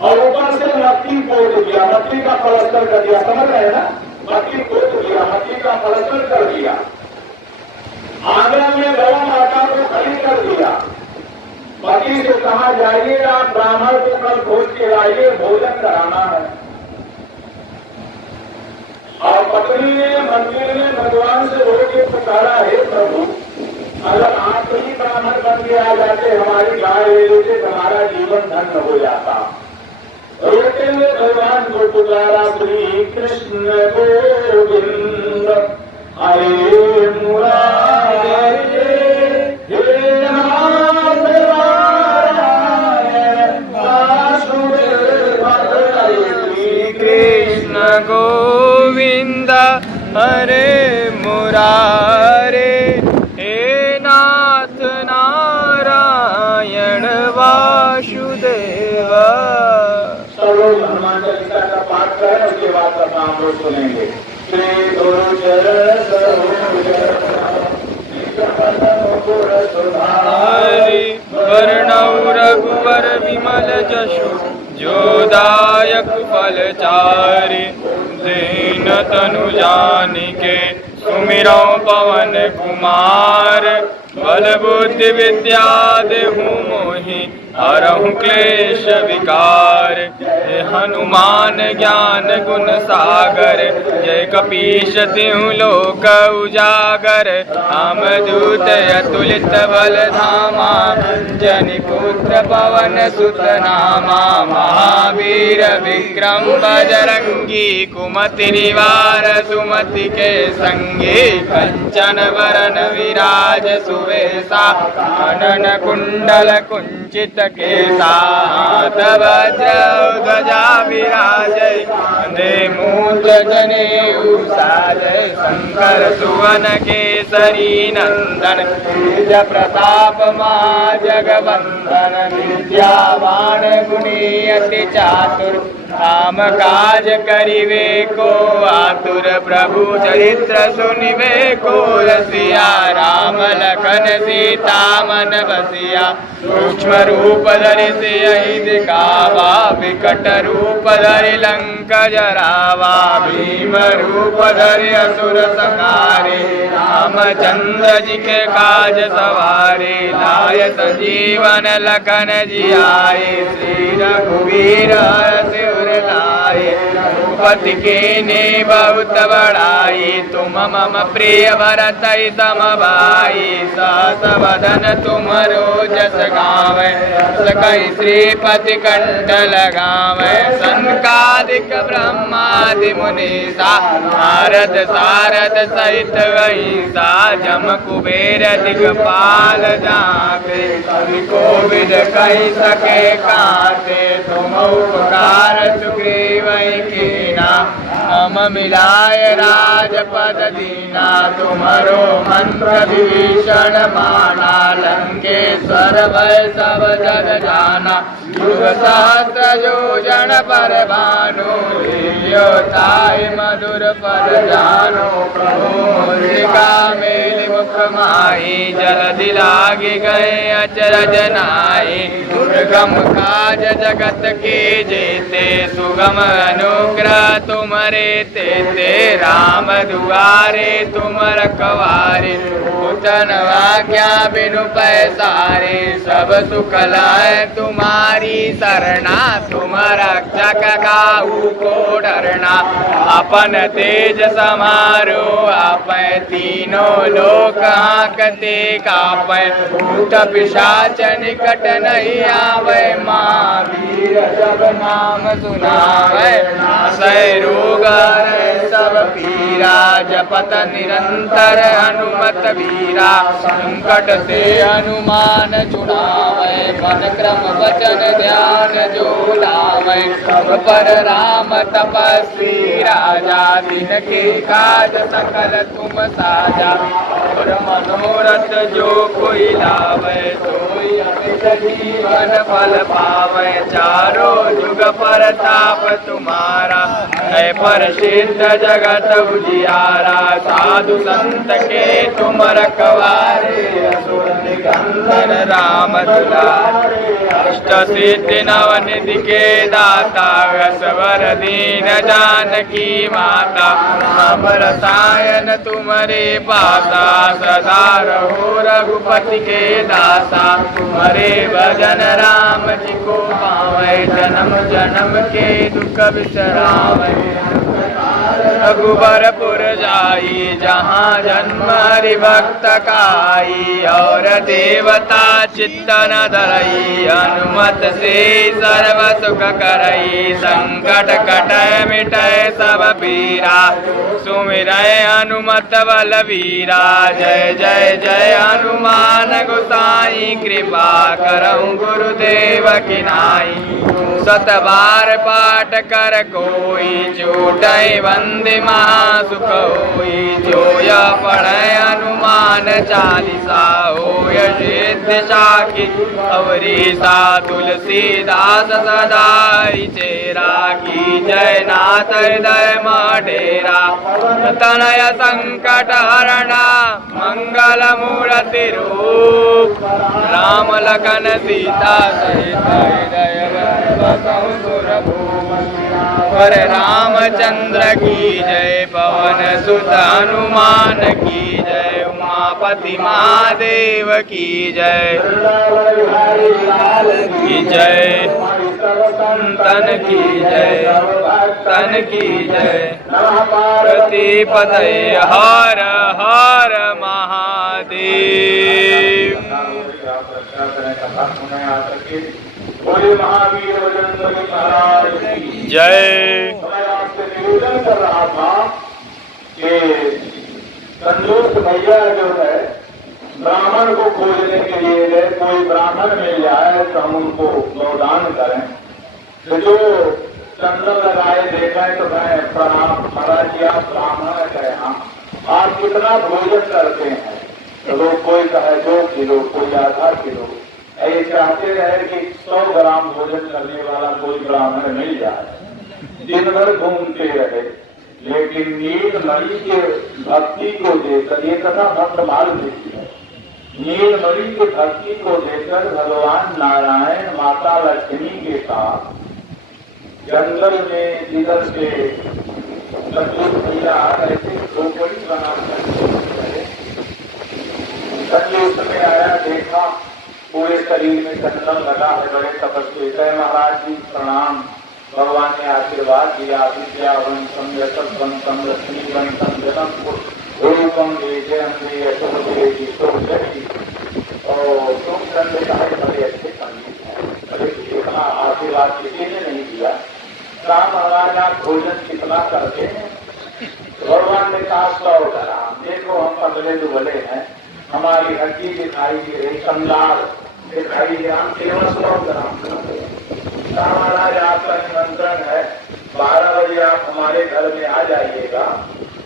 और ऊपर से मट्टी पोत दिया, मट्टी का पलस्तर कर दिया। समझ रहे हैं ना? मट्टी पोत दिया, मट्टी का पलस्तर कर दिया। आंगन में गौ माता को खड़ी कर दिया। पति से कहा जाइए आप ब्राह्मण को कल खोज के लाइए, भोजन कराना है। और पत्नी ने मंदिर में भगवान से रो के पुकारा है प्रभु अगर आप ही ब्राह्मण बन के आ जाते, हमारी गाय ले लेते, हमारा जीवन धन्य हो जाता। रोते हुए भगवान को पुकारा श्री कृष्ण गोविंद हरे मुरारी हे नाथ श्री कृष्ण गोविंद हरे मुरारे, हे नाथ नारायण वासुदेव। सब लोग हनुमान चालीसा का पाठ करें, उसके बाद का नाम लोग सुनेंगे। श्री गुरु चरण हरि वर्णौ रघुवर विमल जशु जोदायक फलचारि, दीन तनु जानिके सुमिरौ पवन कुमार। बल बुद्धि विद्या देहु मोहि हरहु क्लेश विकार। जय हनुमान ज्ञान गुण सागर, जय कपीश तिहु लोक उजागर। राम दूत अतुलित बल धामा, जनि पुत्र पवन सुत नामा। महावीर विक्रम बजरंगी, कुमति निवार सुमति के संगी। कंचन वरन विराज सुवेशा, कानन कुंडल कुंचित केसा हाथ वज्र ध्वजा विराजय दे मूर्त जनेऊ साजय शंकर सुवन केसरी नंदन तेज प्रताप महा जगवंदन विद्यावान गुणी अति चातुर राम काज करिवे को आतुर प्रभु चरित्र सुनिवे को रसिया राम लखन सीता मन बसिया सूक्ष्म रूप धरि सियहि दिखावा विकट रूप धरि लंक जरावा भीम रूप धरि असुर संहारे रामचंद्र जी के काज सवारे लाय संजीवन लखन जियाए श्री रघुवीर हरषि उर लाए रघुपति के ने बहुत बड़ाई तुम मम प्रिय भरत सम भाई सहस वदन तुमरो जस गावे सकई श्रीपति कंठ लगावे संकादिक ब्रह्मादि मुनीसा नारद सारद सहित वहीसा जम कुबेर दिगपाल जाके कोविद कही सके काते तुम उपकार सुग्रीव कीना मम मिलाय राजपद दीना तुमरो मंत्र विभीषण माना लंकेश्वर भय सब जग जाना युग सहस्र योजन पर भानु ताय मधुर पद जानो प्रभु मेलि मुख माही जलधि लागे गए अचरज नाई दुर्गम काज जगत के जेते सुगम अनुग्रह तुमरे तेते राम दुआरे तुम रखवारे पूतन आज्ञा बिनु पैसारे सब सुख लाए तुम्हारी सरना तुम रक्षक काहू को डरना अपन तेज समारो आपै तीनों लोक हांकते कापै भूत पिशाच निकट नहीं आवे महावीर जब नाम सुनावे सै रोग हरै सब पीरा जपत निरंतर हनुमत वीरा संकट से हनुमान छुड़ावे मन क्रम वचन ध्यान जो लावे पर राम तपस्वी राजा दिन के काज सकल तुम साजा और मनोरथ जो कोई लावे सोई अमित जीवन फल पावे चारों जुग परताप तुम्हारा है प्रसिद्ध जगत उजियारा साधु संत के तुम रखवारे असुर निकंदन राम दुलारे अष्ट सिद्धि नव निधि के दाता सवर दीन जानकी माता राम रसायन तुम्हारे पासा सदा रहो रघुपति के दासा तुम्हारे भजन राम जी को पावे जन्म जन्म के दुख बिसरावे रघुबरपुर जाई जहाँ जन्म हरि भक्त काई और देवता चित्तन धरई हनुमत से सर्व सुख करई संकट कटय मिटय सब पीरा सुमिरय हनुमत बलवीरा जय जय जय हनुमान गोसाई कृपा करऊं गुरुदेव की नाई सत बार पाठ कर कोई छूटय वंदे महासुख होई जो या पढ़े हनुमान चालीसा होय सिद्ध साखी अवरीसा तुलसीदास सदाई चेरा की जय नाथ हृदय मडेरा तनय संकट हरणा मंगल मूर्ति रूप राम लखन सीता सहित हृदय बसहु सुरभूप पर रामचंद्र की जय पवन सुत हनुमान की जय उमापति महादेव की जय तन की जय तन की जय प्रतिपतये हर हर महादेव। जय। मैं आपसे निवेदन कर रहा था कि संतोष भैया जो है ब्राह्मण को खोजने के लिए गए, कोई ब्राह्मण मिल जाए तो हम उनको गौदान करें। तो जो चंदन लगाए देखा है तो मैं प्रणाम महाराज जी, आप ब्राह्मण है, आप कितना भोजन करते हैं? तो लोग कोई कहे 2 किलो, कोई आधा किलो। ये चाहते रहे कि 100 ग्राम भोजन करने वाला कोई ब्राह्मण मिल जाए। दिन भर घूमते रहे, लेकिन नीलमणि के भक्ति को देकर, ये कथा भक्त माल देती है, नीलमणि की भक्ति को देकर भगवान नारायण माता लक्ष्मी के साथ जंगल में जिधर से संजोग भैया ऐसे खोपड़ी बनाकर संजोग में आया, देखा पूरे शरीर में चंदन लगा है, बड़े तपस्वी कहे महाराज जी प्रणाम। भगवान ने आशीर्वाद दिया, विद्यावंतम यशवंतम लक्ष्मीवंतम जनम रूपम और तुम चंद्र का बड़े अच्छे संगीत है, बड़े इतना आशीर्वाद किसी ने नहीं दिया। कहा महाराज आप भोजन कितना करते हैं? भगवान ने कहा 100 ग्राम। देखो हम पतले दुबले हैं, हमारी हड्डी दिखाई दे रही, कंगाल दिखाई दे, हम केवल 100 ग्राम करते हैं। कहा महाराज आपका निमंत्रण है, 12 बजे आप हमारे घर में आ जाइएगा,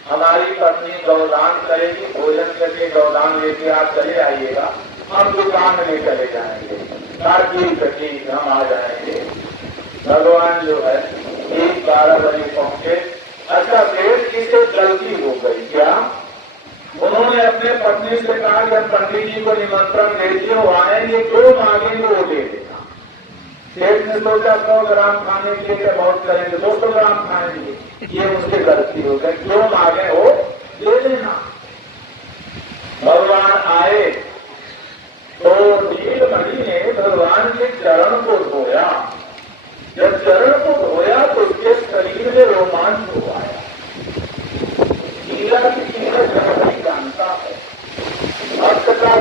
हमारी पत्नी गौदान करेगी, भोजन करके गौदान लेके आप चले आइएगा, हम दुकान में चले जाएंगे। ठीक हम आ जाएंगे। भगवान जो है 12 बजे पहुंचे। अच्छा फिर किसे गलती हो गई क्या? उन्होंने अपने पत्नी से कहा कि हम पंडित जी को निमंत्रण देते हो, आएंगे, जो मांगेंगे वो दे देना। सेठ ने सोचा 100 ग्राम खाने के लिए बहुत करेंगे, 200 ग्राम खाएंगे, ये उसकी गलती हो गई, जो मांगे वो दे देना। भगवान आए तो नीलमणि ने भगवान के चरण को धोया। जब चरण को धोया तो उसके शरीर में रोमांच हो आया। नीला की कीमत नहीं जानता है, भक्त का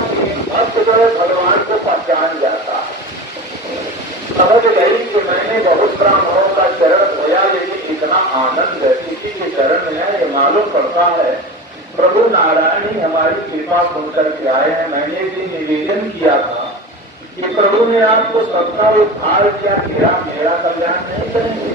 भक्त जो है भगवान को पहचान जाता है। समझ गई कि मैंने बहुत ब्राह्मणों का चरण धोया, लेकिन इतना आनंद है किसी के चरण में, ये मालूम पड़ता है प्रभु नारायण ही हमारी कृपा सुनकर के आए हैं। मैंने भी निवेदन किया था कि प्रभु ने आपको सबका उद्धार किया, मेरा कल्याण नहीं करेंगे।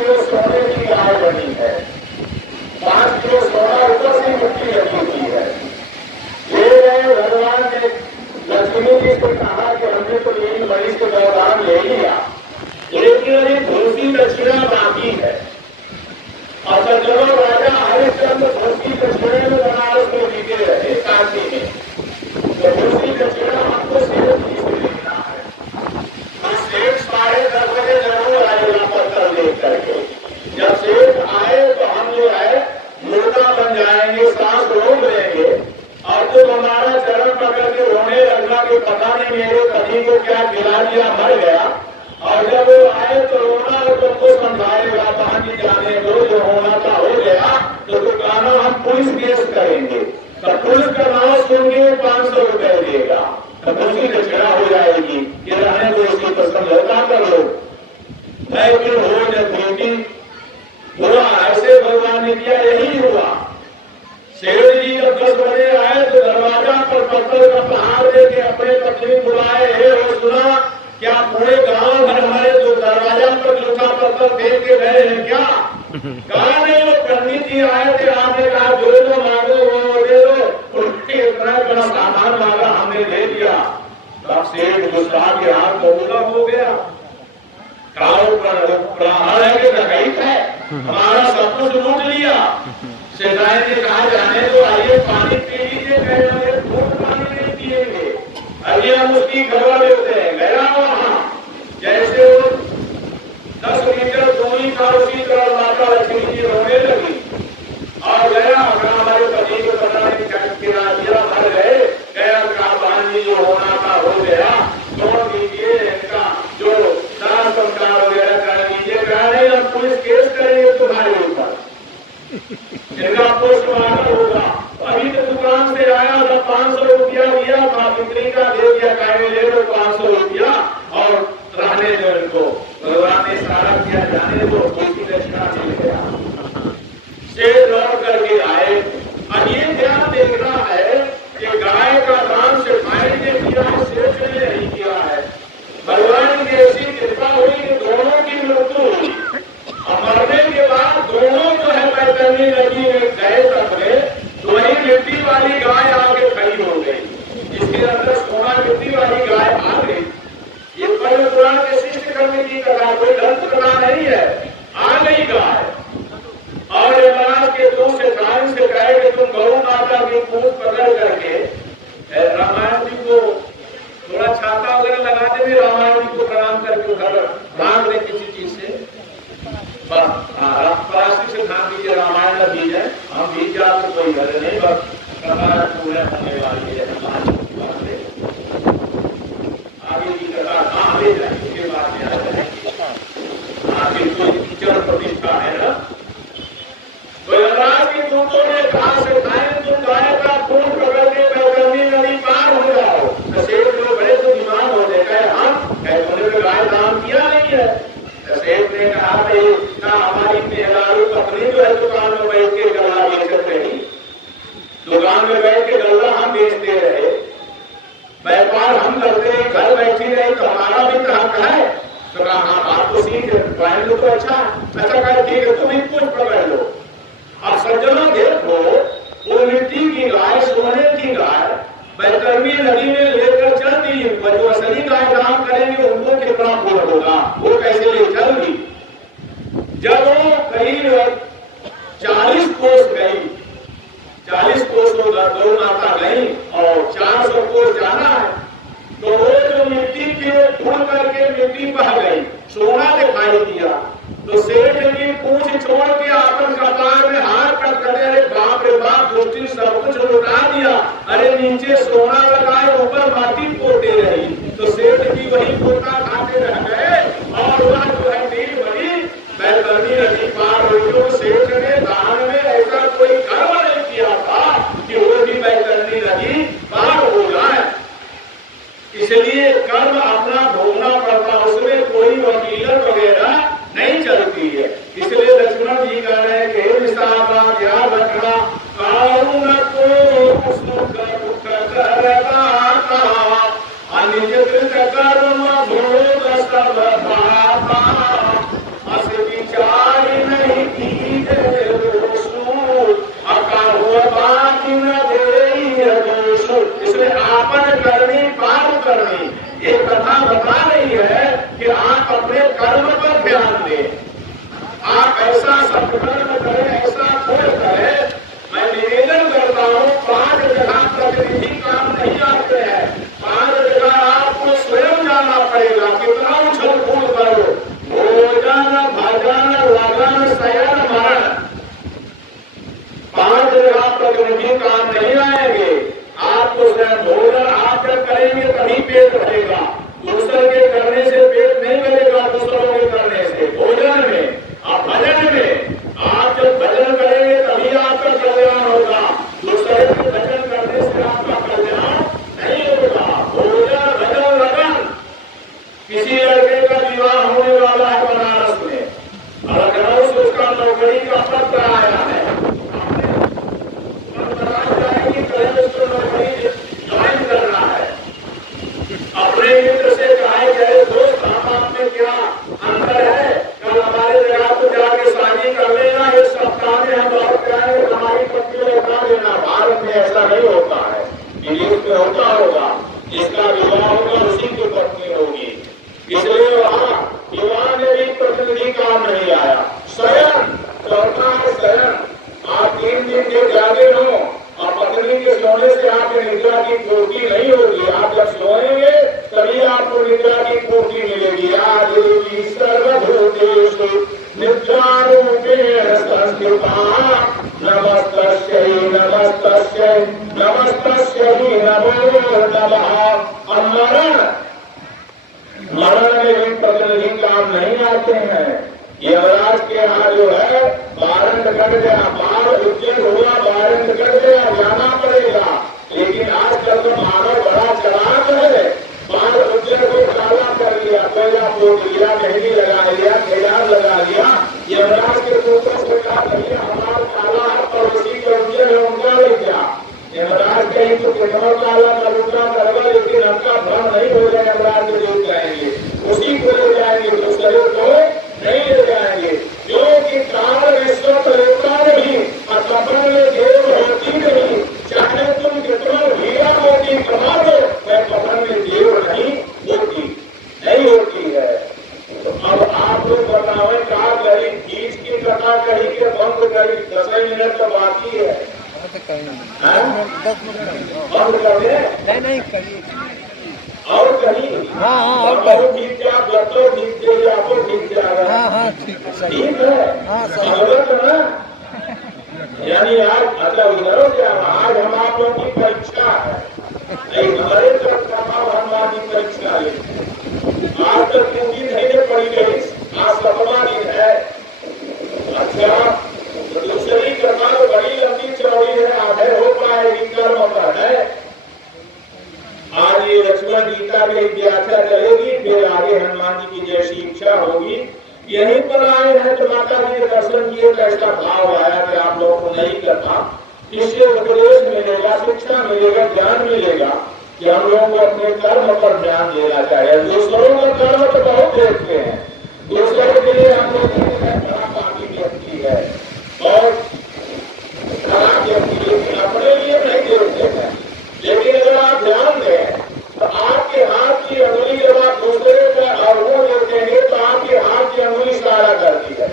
किलो सोने की गाय बनी है, 5 किलो सोना ऊपर से मिट्टी लगी हुई है। ले गए भगवान ने लक्ष्मी जी से कहा कि हमने तो इन मरीज को वरदान ले लिया, लेकिन अभी दूसरी दक्षिणा बाकी है। और चलो राजा हरिश्चंद्र दूसरी दक्षिणा में बनारस में जीते रहे काशी में, तो दूसरी दक्षिणा हमको सेठ जी से लेना है। तो सेठ 10:30 बजे जरूर आएगा पत्थर देख करके। जब सेठ आए तो हम जो है मुर्दा बन जाएंगे, सांस रोक लेंगे और तुम हमारा चरण पकड़ के रोने लगना कि पता नहीं मेरे पति को क्या खिला दिया, मर गया। और जब वो आए तो रोना और तुमको समझाएगा, कहानी जाने दो, जो होना था हो गया, तो कहना हम पुलिस केस करेंगे। तो पुलिस का नाम सुन के 500 रुपए देगा, तो दूसरी दक्षिणा हो जाएगी कि रहने को इसकी पर समझौता कर लो। लेकिन हो ड्यूटी हुआ, ऐसे भगवान ने किया, यही हुआ। सेठ जी जब 10 बजे आए तो दरवाजा पर पत्थर का पहाड़ देके अपने पत्नी बुलाए, हे हो सुना क्या पूरे गांव भर हमारे जो दरवाजा पर जूठा पत्थर फेंक के गए हैं क्या? कहा नहीं, वो पंडित जी आए थे, आपने कहा जो जो मांगो वो दे दो, उनके इतना बड़ा सामान मांगा हमने दे दिया। तब सेठ गुस्सा के हाथ बबूला हो गया, ब्राह्मण है कि डकैत है, हमारा सब कुछ लूट लिया। सेठाई ने कहा जाने तो आइए पानी पी लीजिए, कहे पानी नहीं पिएंगे, अभी हम उसकी खबर लेते हैं। गया वहां, जैसे वो 10 मीटर दूरी पर उसी तरह माता लक्ष्मी जी रोने लगी और गया हमारे पति को पता नहीं क्या मर गए, गया कहा बहन जी जो होना था हो गया, छोड़ दीजिए इनका जो दान संस्कार वगैरह कर दीजिए। कहा नहीं, हम पुलिस केस करेंगे तुम्हारे ऊपर, इनका पोस्टमार्टम होगा। अभी तो दुकान से आया था, 500 रुपया दिया, बिक्री का दे दिया, कहे ले लो 500 रुपया और रहने दो इनको। भगवान ने सारा किया, जाने दो, दूसरी दक्षिणा मिल गया। शेर लौट करके आए। अब ये ध्यान देखना है कि गाय का दान सिपाही ने किया है, शेष ने नहीं किया है। भगवान की ऐसी कृपा हुई कि दोनों की मृत्यु हुई और मरने के बाद दोनों जो है बैतरनी नदी में गए तपने, तो वही मिट्टी वाली गाय आके खड़ी हो गई, जिसके अंदर सोना मिट्टी वाली गाय आ गई। ये पद्म पुराण के शिष्ट करने की कथा, कोई ग्रंथ कथा नहीं है, आ गई गाय। और यमराज के दूत से प्राण से कहे कि तुम गौ माता की पूंछ पकड़ करके रामायण जी को थोड़ा छाता वगैरह लगा दे, रामायण जी को प्रणाम करके घर भाग दे किसी चीज से, प्लास्टिक से ढांक दीजिए, रामायण लग दीजिए, हम बीत जाए तो कोई घर नहीं, बस कथा पूरे होने वाली है। आगे की कथा आगे जाए के बाद में आ जाएगी, आगे कोई कीचड़ प्रतिष्ठा है ना। तो यमराज के दूतों ने कहा से तुम गाय का खून पकड़ के बैतरनी नदी पार हो जाओ। तो शेख लोग बड़े तो दिमाग हो गए, हम तुमने तो गाय दान किया नहीं है। सेठ ने कहा हमारी मेहरारू पत्नी जो है दुकान में बैठ के गल्ला बेचत रही, दुकान में बैठ के गल्ला हम बेचते रहे, व्यापार हम करते घर बैठी रही, तो हमारा भी हक है। तो कहा हाँ बात तो सीख पहन लो तो अच्छा कहा ठीक है, तुम ही कुछ पकड़ लो। अब सज्जनों देखो, वो मिट्टी की गाय, सोने की गाय बैतरनी नदी में लेकर चल दी, जो असली गाय दान करेंगे उनको कितना पुण्य होगा, वो कैसे ले चल दी। जब वो करीब 40 कोस गई, 40 कोस तो गौ माता गई और 400 कोस जाना है, तो वो जो मिट्टी की फूल करके मिट्टी बह गई, सोना दिखाई दिया। तो सेठ ने पूंछ छोड़ के आपन कपार में हाथ कट कर, अरे बाप रे बाप, दुष्टी सब कुछ लुटा दिया, अरे नीचे सोना लगाए ऊपर माटी पोते रही। तो सेठ जी वही पोता खाते रह गए और वह जो है नील बनी बैतरनी नदी पार हुई। तो सेठ ने दान में ऐसा कोई कर्म नहीं किया था कि वो भी बैतरनी नदी पार हो जाए, इसलिए कर्म अपना भोगना पड़ता, उसमें कोई वकीलत वगैरह नहीं चलती है। इसलिए लक्ष्मण जी कह रहे हैं कि निशाबा ध्यान रखना, कारुण को सुख दुख करदाता, अनिज कृत कर्म भोग सब भाता, अस विचार करनी। ये कथा बता रही है कि आप अपने कर्म पर ध्यान दें, आप ऐसा सत्कर्म करें, ऐसा पुण्य करें। मैं निवेदन करता हूँ, 5 जगह प्रतिनिधि काम नहीं आते हैं, 5 जगह आपको स्वयं जाना पड़ेगा। कितना उछल कूद करो, भोजन भजन लगन शयन मरण, 5 जगह प्रतिनिधि काम नहीं आएंगे। आपको स्वयं भोजन आप जब करेंगे तभी पेट भरेगा, दूसरे के करने से पेट नहीं भरेगा, दूसरों के करने से। भोजन में और भजन में आप जब भजन करेंगे तभी आपका कल्याण होगा, दूसरे के भजन करने से आपका कल्याण नहीं होगा। भोजन भजन लगन। किसी लड़के का विवाह होने वाला है बनारस में और लखनऊ से उसका नौकरी का पत्र आया है, ज्वाइन करना है। अपने मित्र से कहा गए दोस्त हम आप में क्या अंतर है, कल हमारे जगह को जाके शादी कर लेना, इस सप्ताह में हम लौट जाएंगे, हमारी पत्नी लौटा देना। भारत में ऐसा नहीं होता है, विदेश में होता होगा, जिसका विवाह होगा उसी की पत्नी होगी। इसलिए वहाँ विवाह में भी प्रतिनिधि काम नहीं आया। शयन, चौथा है शयन। आप 3 दिन के जागे हो और पत्नी के सोने से आपकी निद्रा की पूर्ति नहीं होगी। आप जब सोएंगे तभी आपको निद्रा की पूर्ति मिलेगी। आज सर्वभूतेषु निद्रारूपेण संस्थिता नमस्तस्यै नमस्तस्यै नमस्तस्यै नमो नमः। मरण में भी प्रतिनिधि काम नहीं आते हैं। यमराज के यहाँ जो है वारंट कट गया, बाढ़ उज्जैन हुआ, वारंट कट गया, जाना पड़ेगा। लेकिन आजकल तो मानव बड़ा चालाक है, बाढ़ उज्जैन को काला कर लिया, कोयला पोत लिया, मेहंदी लगा लिया, ठेदार लगा लिया। यमराज के पुत्र से कहा हमारा काला है, पड़ोसी का उज्जैन है, उनका ले गया। यमराज कहीं तो कितना काला का रुकना करेगा, लेकिन आपका भ्रम नहीं हो जाए, यमराज को दूर जाएंगे, उसी को ले जाएंगे, दूसरे को नहीं ले जाएंगे। क्योंकि काल विश्व देवता नहीं और कपड़ में देव होती नहीं। चाहे तुम कितना हीरा मोती कमा दो, वह कपड़ में देव नहीं होती, नहीं होती है। तो अब आप लोग बताओ, कहा गई खींच की कथा कही के बंद करी, 10 मिनट तो बाकी है, बंद कर दे नहीं करिए और कहीं। हाँ और ठीक है, आप लगो ठीक है, आपको ठीक जाएगा। हाँ ठीक है, ठीक है। हाँ ना, यानी आज अच्छा उधर क्या, आज हम आप लोगों की परीक्षा है, हमारे भगवान की परीक्षा है। आज तक 3 दिन नहीं पड़ी गई, आज 7वां दिन है। अच्छा, दूसरी कथा तो बड़ी लंबी चौड़ी है, आधे हो पाएगी, कर्म पर है। आज ये लक्ष्मण गीता की व्याख्या चलेगी, फिर आगे हनुमान जी की जैसी इच्छा होगी। यहीं पर आए हैं तो माता जी के दर्शन किए, कैसा भाव आया कि आप लोगों को नहीं करना। इससे उपदेश मिलेगा, शिक्षा मिलेगा, ज्ञान मिलेगा कि हम लोगों को अपने कर्म पर ध्यान देना चाहिए। दूसरों का कर्म तो बहुत देखते हैं, दूसरों के लिए हम लोग काफी व्यक्ति है और खराब व्यक्ति, लेकिन अपने लिए नहीं देखते हैं। लेकिन अगर आप ध्यान दें तो आपके हाथ की अंगुली जब आप दूसरे का अवगुण देखेंगे तो आपके हाथ की अंगुली इशारा करती है।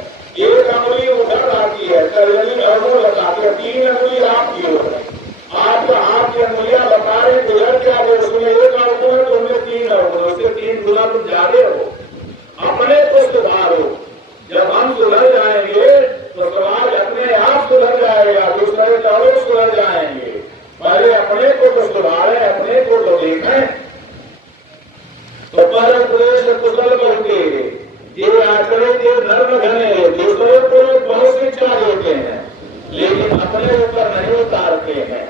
एक अंगुली उधर आती है, तर्जनी अवगुण बताती है, 3 अंगुली आपकी हो रही। आपका हाथ की अंगुलियां बता रहे गुजर क्या है, उसमें एक अवगुण है, तुमने 3 अवगुण, उससे 3 गुना तुम ज्यादा हो। अपने को सुधारो। जब हम सुधर जाएंगे तो समाज अपने आप सुधर जाएगा, दूसरे लोग सुधर जाएंगे। पहले अपने को तो सुधारें, अपने को तो देखें। तो पर उपदेश कुशल करके ये आचरण के धर्म घने, दूसरों को बहुत शिक्षा देते हैं, लेकिन अपने ऊपर नहीं उतारते हैं।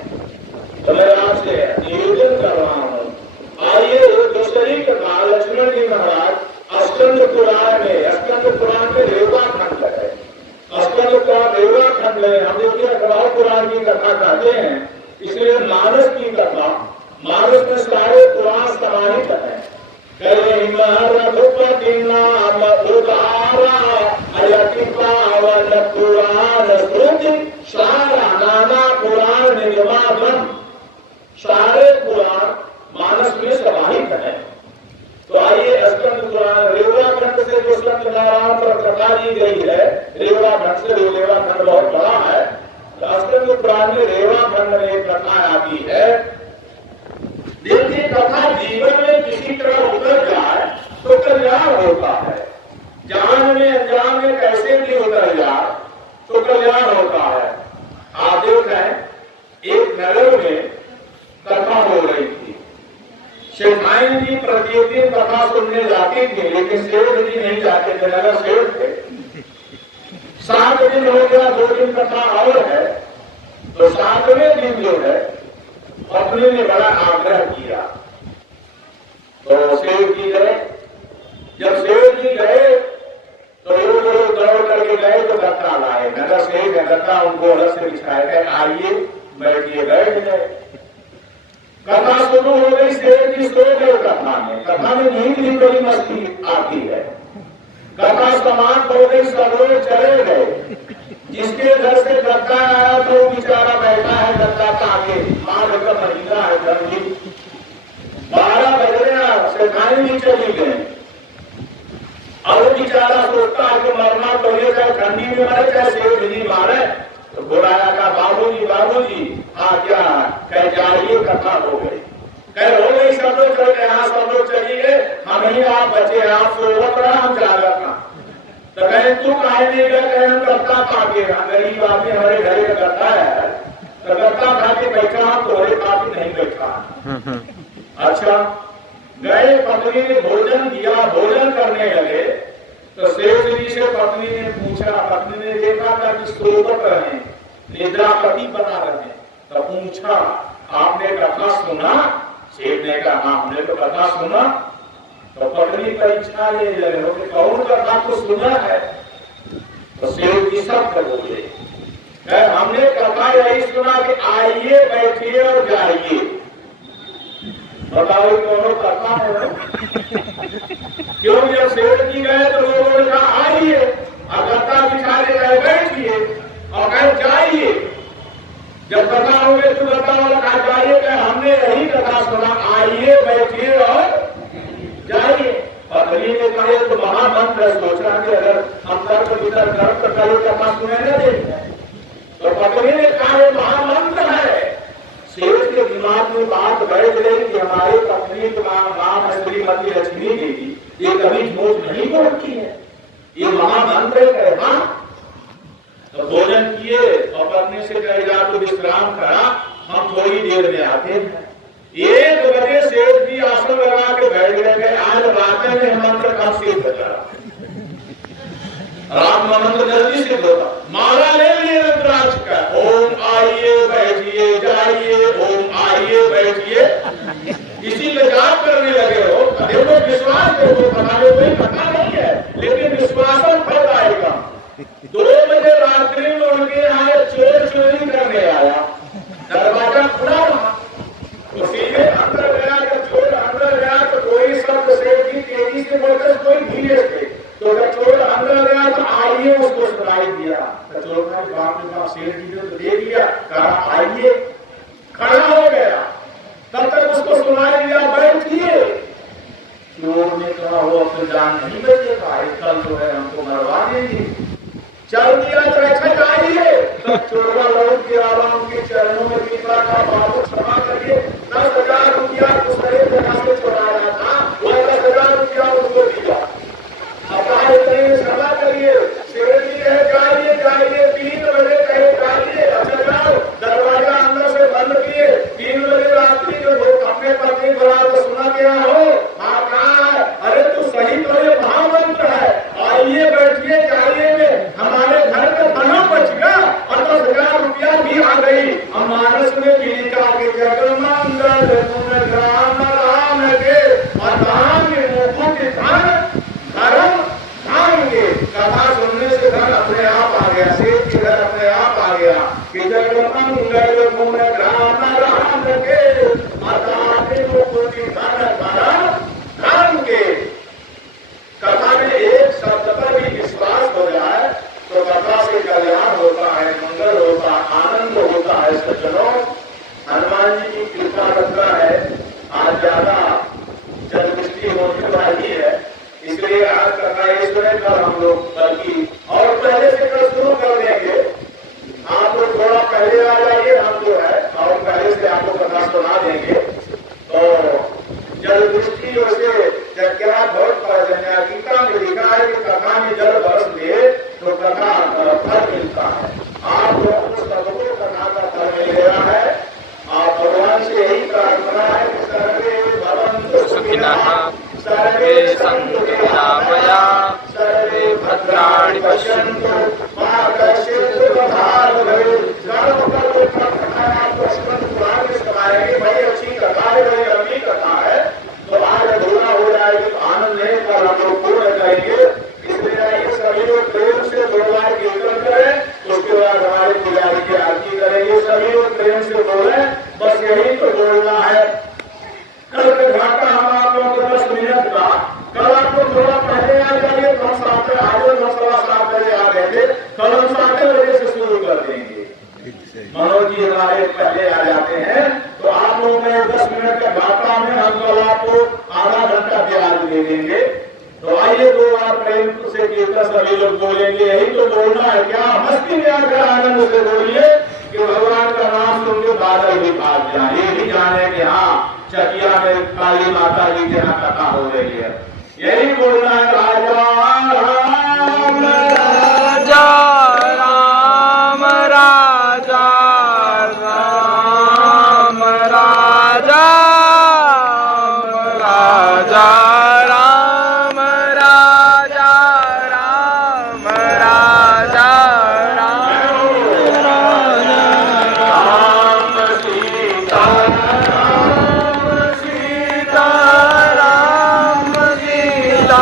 तो मैं आपसे निवेदन कर रहा हूँ, आइए दूसरी कथा लक्ष्मण जी महाराज स्कंद पुराण में रेवा खंड है। स्कंद का रेवा खंड है, हम देखिए अखबार पुराण की कथा कहते हैं, इसलिए मानस की कथा, मानस में सारे पुराण समाहित है। रघुपति नाम उदारा अयति पावन पुराण स्तुति सारा नाना पुराण निगमागम। सारे पुराण मानस में समाहित है। तो आइए स्कंद पुराण रेवा खंड से जो सत्यनारायण पर कथा दी गई है, रेवा खंड से, रेवा खंड बहुत बड़ा है, तो स्कंद पुराण में रेवा खंड में एक कथा आती है। देखिए कथा जीवन में किसी तरह उतर जाए तो कल्याण होता है, जान में अनजान में कैसे भी उतर जाए तो कल्याण होता है। आप देख रहे हैं एक नगर में कथा हो रही थी, शेठाइन जी प्रत्येक दिन कथा सुनने जाती थी, लेकिन सेठ जी नहीं जाते थे, नगर सेठ थे। 7 दिन हो गया, 2 दिन कथा और है, तो 7वें दिन जो है पत्नी ने बड़ा आग्रह किया, तो सेठ जी गए। जब सेठ जी गए तो लोग दौड़ करके गए तो गत्ता लाए, नगर सेठ है, गत्ता उनको अलग से बिछाए गए, आइए बैठिए, बैठ गए। कथा शुरू हो गई, सेठ जी सो गए कथा में नींद भी बड़ी मस्ती आती है। कथा समाप्त हो गई, सब लोग चले गए। जिसके घर से गद्दा आया तो वो बेचारा बैठा है गद्दा ताके, मार्ग का महीना है ठंडी, 12 बज गया, सेठानी नहीं चली गए। अब वो बेचारा सोचता है कि मरना तो ये चाहे ठंडी में मरे चाहे सेठ जी मारे, तो बुलाया का बाबूजी हाँ क्या कह जाइए, कथा हो गई, कह हो गई, सब लोग चल गए, हाँ सब लोग चलिए, हम ही आप बचे, आप सोवत रहा, हम जागत रहा। तो कहे तू काहे नहीं गया, कहे हम गत्ता पाके, गरीब आदमी हमारे घर का गत्ता है, तो गत्ता खा के बैठा, हम तोड़े पाके नहीं बैठा। अच्छा गए, पत्नी ने भोजन दिया, भोजन करने लगे, तो सेठ जी से पत्नी ने पूछा, पत्नी ने देखा था कि सोवत रहे, निद्रापति बना रहे, तो पूछा आपने कथा सुना? सेठ ने कहा हाँ हमने तो कथा सुना। तो पत्नी परीक्षा ले लगे हो कि कौन कथा को सुना है? तो सेठ जी सब बोले, हमने कथा यही सुना कि आइए बैठिए और जाइए। बताओ दोनों कथा है क्यों? जब सेठ जी गए तो लोगों ने कहा आइए, और कथा बिछा ले गए बैठिए, और कहे जाइए। जब कथा हो गई तो कथा वाला कहा जाइए, कहे हमने यही कथा सुना, आइए बैठिए और जाइए। पत्नी ने कहा तो महामंत्र, सोचा कि अगर हम तर्क वितर्क कर तो कहीं कथा सुने न देंगे, तो पत्नी ने कहा ये महामंत्र है। सेठ के दिमाग में बात बैठ गई कि हमारी पत्नी का नाम है श्रीमती लक्ष्मी देवी, ये कभी झूठ नहीं बोलती है, ये महामंत्र है। हाँ तो भोजन किए और पत्नी से कहे जा तो विश्राम करा, हम थोड़ी देर में आते हैं। 1 बजे सेठ जी आसन लगा के बैठ गए, आज रात में मंत्र का सिद्ध करा, रात में मंत्र जल्दी सिद्ध होता, माला ले लिए रुद्राक्ष का, ओम आइए बैठिए जाइए, ओम आइए बैठिए, इसी में जाप करने लगे हो। देखो विश्वास देखो, बनाने कोई कथा नहीं है, लेकिन विश्वासन फल आएगा। 2 बजे रात्रि में उनके यहाँ चोर चोरी करने आया, दरवाजा खुला रहा, तो सीधे अंदर गया। जब चोर अंदर गया तो कोई शब्द सेठ जी तेजी से बोलते, कोई धीरे से, तो जब चोर अंदर गया तो आइए उसको सुनाई दिया। तो चोर ने बाप ने कहा सेठ जी ने तो दे दिया, कहा आइए, खड़ा हो गया, तब तक उसको सुनाई दिया बैठिए। चोर ने कहा वो अब तो जान नहीं बचेगा, कल जो है हमको मरवा देंगे। चल दिया चरखट आइए, तब चोरवा लौट के आराम के चरणों में गिरा था, बाबू क्षमा करिए, 10,000 रुपया दूसरे जगह से चुराया था, वो 10,000 रुपया उसको दिया। अब आए कहीं क्षमा करिए, सेठ जी कहे जाइए जाइए, 3 बजे कहे जाइए, अच्छा जाओ, दरवाजा अंदर से बंद किए। 3 बजे रात्रि जो अपने पत्नी बुला तो सुना गया हो, हाँ कहा अरे तू सही तो ये महामंत्र है, आइए बैठिए जाइए में हमारे घर का बना बच गया और 10,000 रुपया भी आ गई। हम मानस में पीलिका के जगमंगल गुण ग्राम क्या बहुत पर्जन्य गीता में लिखा है कि कथा में जल बरस दे तो कथा फल मिलता है। आप लोगों को सबको कथा का फल मिल गया है। आप भगवान से यही प्रार्थना है कि सर्वे भवन्तु सुखिनः सर्वे सन्तु निरामया सर्वे भद्राणि पश्यन्तु मा कश्चित् दुःखभाग् भवेत्। बड़ी अच्छी कथा है, बड़ी लंबी कथा है, तो आज अधूरा हो जाएगी तो आनंद नहीं कर हम लोग पूर्ण करेंगे। इसलिए आइए सभी लोग प्रेम से 2 बार कीर्तन करें, उसके बाद हमारे पुजारी की आरती करेंगे। सभी लोग प्रेम से बोले, बस यही तो बोलना है। कल के घाटा हम आप लोगों को 10 मिनट का, कल आपको थोड़ा पहले आ जाइए, हम 7 आज 7:15 बजे आ गए थे, कल हम 7 बजे से शुरू कर देंगे। मनोज जी हमारे पहले आ जाते हैं, तो आप लोगों में 10 मिनट का घाटा में हम कल आपको आधा घंटा ब्याज दे देंगे। तो आइए 2 बार प्रेम से कीर्तन सभी लोग बोलेंगे, यही तो बोलना है। क्या मस्ती में आकर आनंद से बोलिए कि भगवान का नाम सुन के बादल भी भाग जाए, ये भी जाने कि हाँ चकिया में काली माता जी के यहाँ कथा हो रही है। यही बोलना है, राजा राम राजा राम राजा राम राजा राजा राम राजा राम राजा राम सीता राम सीता राम सीता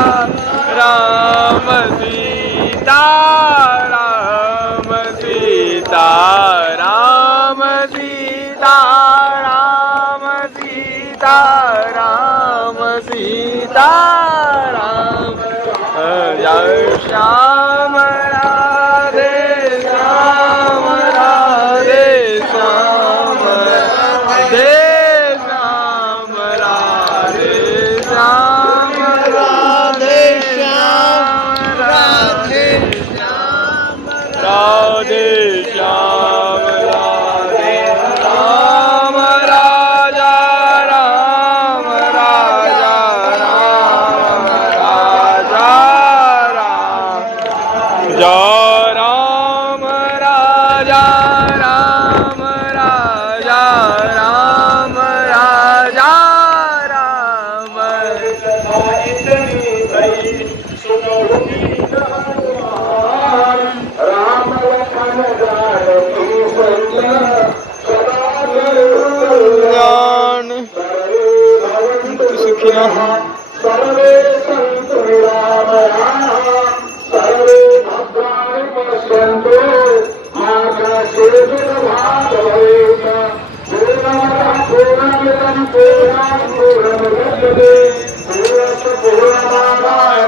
राम सीता राम सीता राम सीता राम सीता राम सीता राम जय श्याम राधे श्याम राधे श्याम राधे श्याम राधे श्याम राधे श्याम राधे श्याम राधे श्याम राधे राम राजा राम राजा राम राजा राम जय राम राजा राम राजा राम राजा राम राम लखन जानकी ज्ञान सुखिनः सर्वे सन्तु निरामयाः सर्वे भद्राणि पश्यन्तु मा कश्चित् दुःखभाग् भवेत्। पूर्णमदः पूर्णमिदं पूर्णात् पूर्णमुदच्यते पूर्णस्य पूर्णमादाय